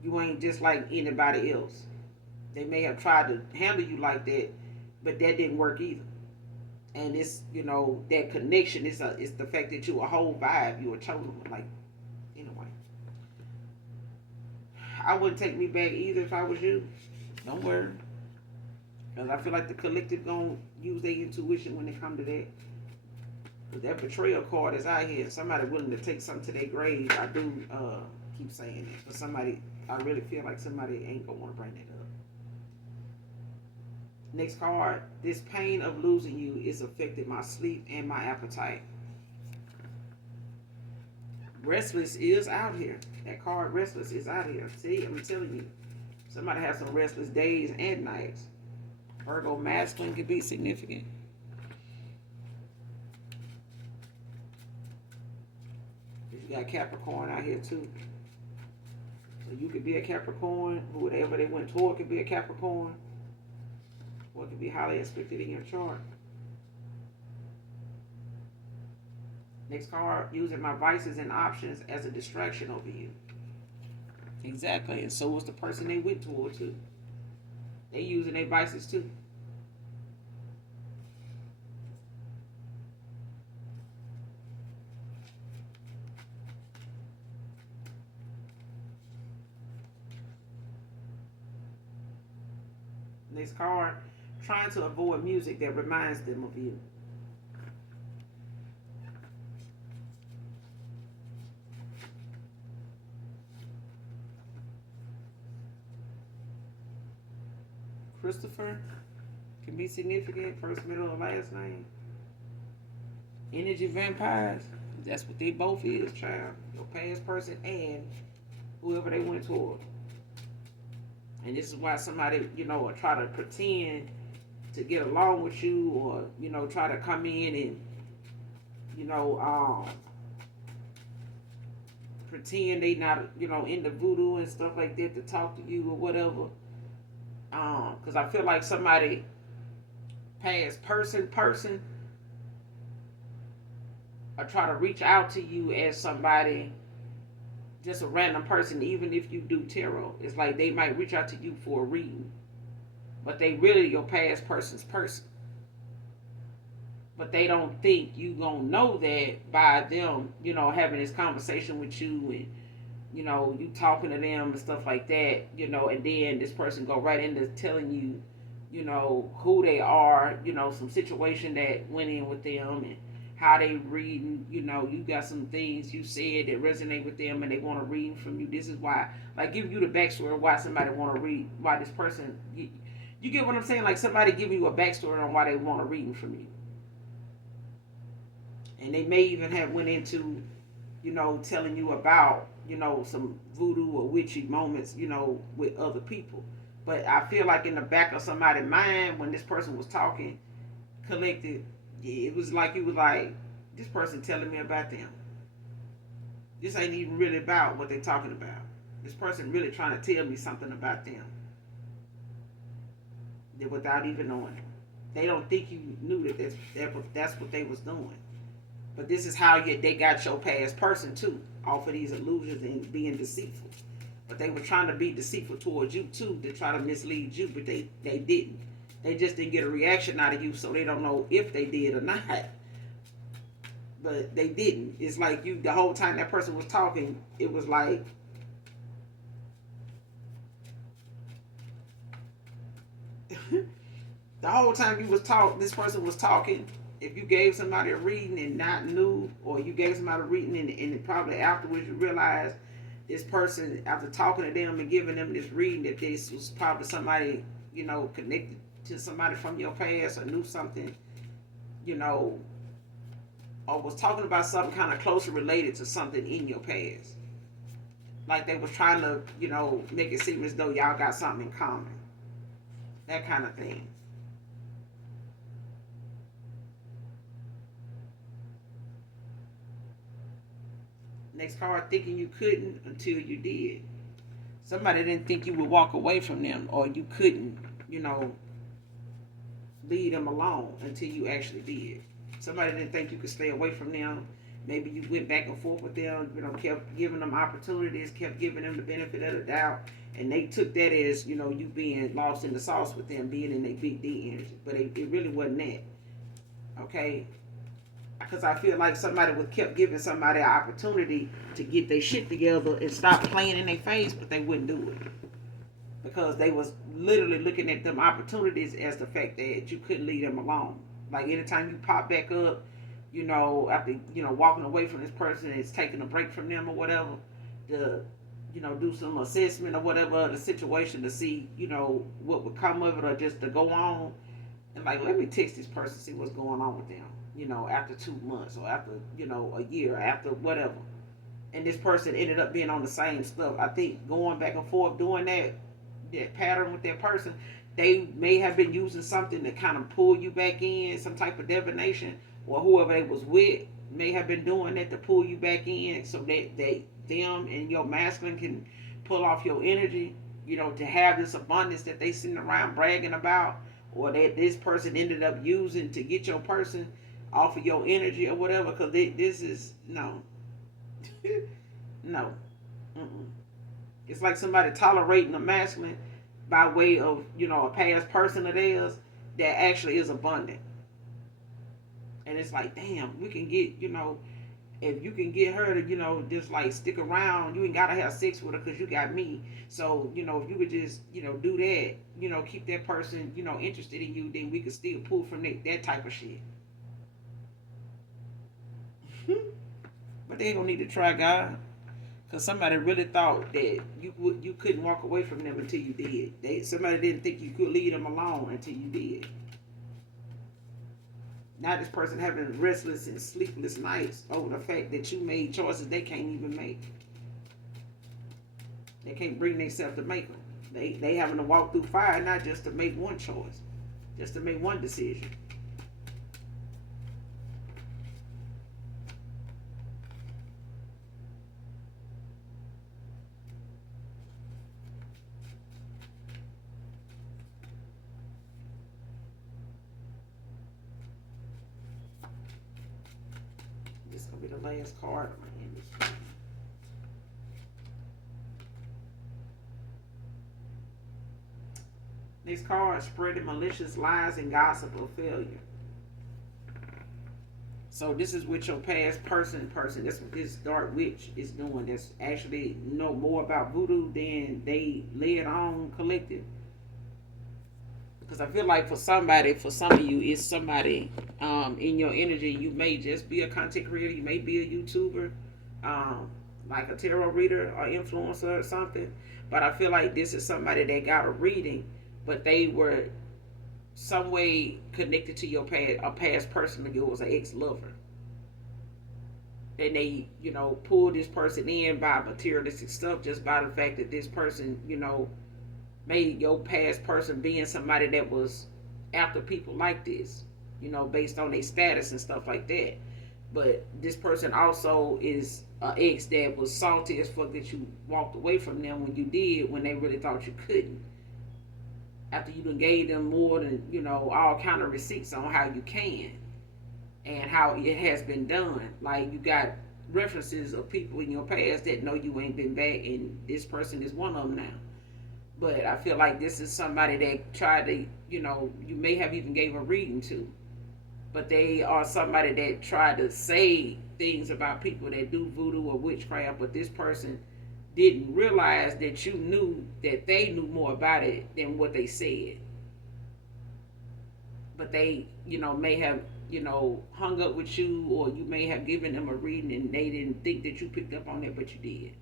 you ain't just like anybody else. They may have tried to handle you like that, but that didn't work either. And it's, that connection is the fact that you a whole vibe, you a chosen one. Like, anyway, I wouldn't take me back either if I was you. Don't worry, because I feel like the collective gonna use their intuition when they come to that. But that betrayal card is out here. Somebody willing to take something to their grave. I do keep saying it, but somebody, I really feel like somebody ain't gonna want to bring that up. Next card, this pain of losing you is affecting my sleep and my appetite. Restless is out here. That card, restless, is out here. See, I'm telling you, somebody has some restless days and nights. Virgo masculine can be significant. You got Capricorn out here too. So you could be a Capricorn. Whatever they went toward could be a Capricorn. Or it could be highly expected in your chart. Next card, using my vices and options as a distraction over you. Exactly. And so was the person they went toward too. They using their vices too. Next card, trying to avoid music that reminds them of you. Christopher can be significant. First, middle, or last name. Energy vampires. That's what they both is, child. Your past person and whoever they went toward. And this is why somebody, will try to pretend to get along with you, or, try to come in and, pretend they not, into voodoo and stuff like that to talk to you or whatever. Because I feel like somebody past person or try to reach out to you as somebody, just a random person, even if you do tarot. It's like they might reach out to you for a reading, but they really your past person's person. But they don't think you gonna know that by them, having this conversation with you and, you talking to them and stuff like that, and then this person go right into telling you, who they are, some situation that went in with them and how they reading, you got some things you said that resonate with them and they want to read from you. This is why, like, give you the backstory of why somebody want to read, why this person, you get what I'm saying? Like somebody giving you a backstory on why they want to read from you. And they may even have went into, telling you about, some voodoo or witchy moments, with other people. But I feel like in the back of somebody's mind, when this person was talking, collected, it was like you was like, this person telling me about them. This ain't even really about what they're talking about. This person really trying to tell me something about them without even knowing it. They don't think you knew that's what they was doing. But this is how they got your past person too, off of these illusions and being deceitful. But they were trying to be deceitful towards you too, to try to mislead you, but they didn't. They just didn't get a reaction out of you, so they don't know if they did or not. But they didn't. It's like you, the whole time that person was talking, it was like, the whole time this person was talking, if you gave somebody a reading and not knew, or you gave somebody a reading and probably afterwards you realized this person, after talking to them and giving them this reading, that this was probably somebody, connected to somebody from your past or knew something, or was talking about something kind of closely related to something in your past. Like they was trying to, make it seem as though y'all got something in common. That kind of thing. Next card, thinking you couldn't until you did. Somebody didn't think you would walk away from them, or you couldn't, leave them alone until you actually did. Somebody didn't think you could stay away from them. Maybe you went back and forth with them, kept giving them opportunities, kept giving them the benefit of the doubt, and they took that as, you being lost in the sauce with them, being in their big D energy. But it really wasn't that. Okay? Because I feel like somebody would kept giving somebody an opportunity to get their shit together and stop playing in their face, but they wouldn't do it. Because they was literally looking at them opportunities as the fact that you couldn't leave them alone. Like anytime you pop back up, after, walking away from this person, it's taking a break from them or whatever, to, do some assessment or whatever of the situation to see, what would come of it, or just to go on and like, let me text this person, see what's going on with them, after 2 months or after, a year, after whatever. And this person ended up being on the same stuff. I think going back and forth doing that pattern with that person, they may have been using something to kind of pull you back in, some type of divination, or whoever they was with may have been doing that to pull you back in, so that them and your masculine can pull off your energy, to have this abundance that they sitting around bragging about, or that this person ended up using to get your person off of your energy or whatever. Because this is no. No. Mm-mm. It's like somebody tolerating a masculine by way of, a past person of theirs that actually is abundant. And it's like, damn, we can get, if you can get her to, just like stick around, you ain't got to have sex with her because you got me. So, if you could just, do that, keep that person, interested in you, then we could still pull from that type of shit. But they ain't gonna need to try God. Because somebody really thought that you couldn't walk away from them until you did. Somebody didn't think you could leave them alone until you did. Now this person having restless and sleepless nights over the fact that you made choices they can't even make. They can't bring themselves to make them. They having to walk through fire not just to make one choice, just to make one decision. This is gonna be the last card. Next card, spreading malicious lies and gossip of failure. So this is what your past person. That's what this dark witch is doing. That's actually know more about voodoo than they led on collective. Because I feel like for some of you, it's somebody in your energy. You may just be a content creator. You may be a YouTuber, like a tarot reader or influencer or something. But I feel like this is somebody that got a reading, but they were some way connected to your past, a past person of yours, an ex-lover. And they, pull this person in by materialistic stuff just by the fact that this person, made your past person being somebody that was after people like this, based on their status and stuff like that. But this person also is an ex that was salty as fuck that you walked away from them when you did, when they really thought you couldn't. After you done gave them more than, all kind of receipts on how you can and how it has been done. Like, you got references of people in your past that know you ain't been back, and this person is one of them now. But I feel like this is somebody that tried to, you may have even gave a reading to. But they are somebody that tried to say things about people that do voodoo or witchcraft. But this person didn't realize that you knew that they knew more about it than what they said. But they, may have, hung up with you, or you may have given them a reading and they didn't think that you picked up on it, but you did.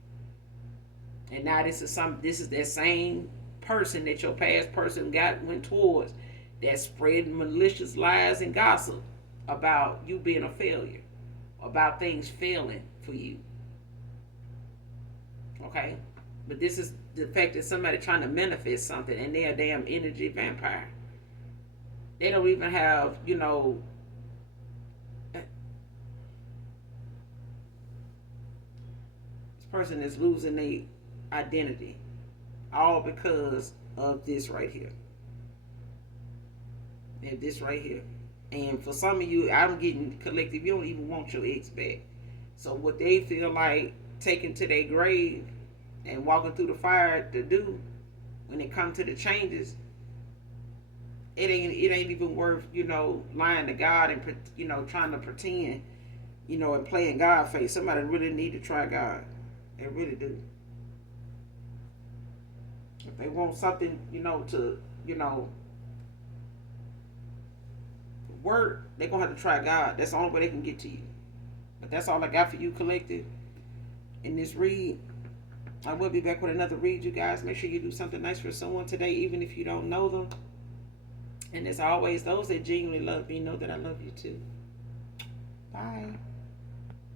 And now this is that same person that your past person went towards, that's spreading malicious lies and gossip about you being a failure, about things failing for you. Okay? But this is the fact that somebody trying to manifest something and they're a damn energy vampire. They don't even have, this person is losing their identity, all because of this right here. And this right here. And for some of you, I'm getting collective, you don't even want your ex back. So what they feel like taking to their grave and walking through the fire to do when it comes to the changes, it ain't even worth, lying to God and trying to pretend, and playing God face. Somebody really need to try God. They really do. If they want something, to, work, they're gonna have to try God. That's the only way they can get to you. But that's all I got for you, collective, in this read. I will be back with another read, you guys. Make sure you do something nice for someone today, even if you don't know them. And as always, those that genuinely love me know that I love you too. Bye.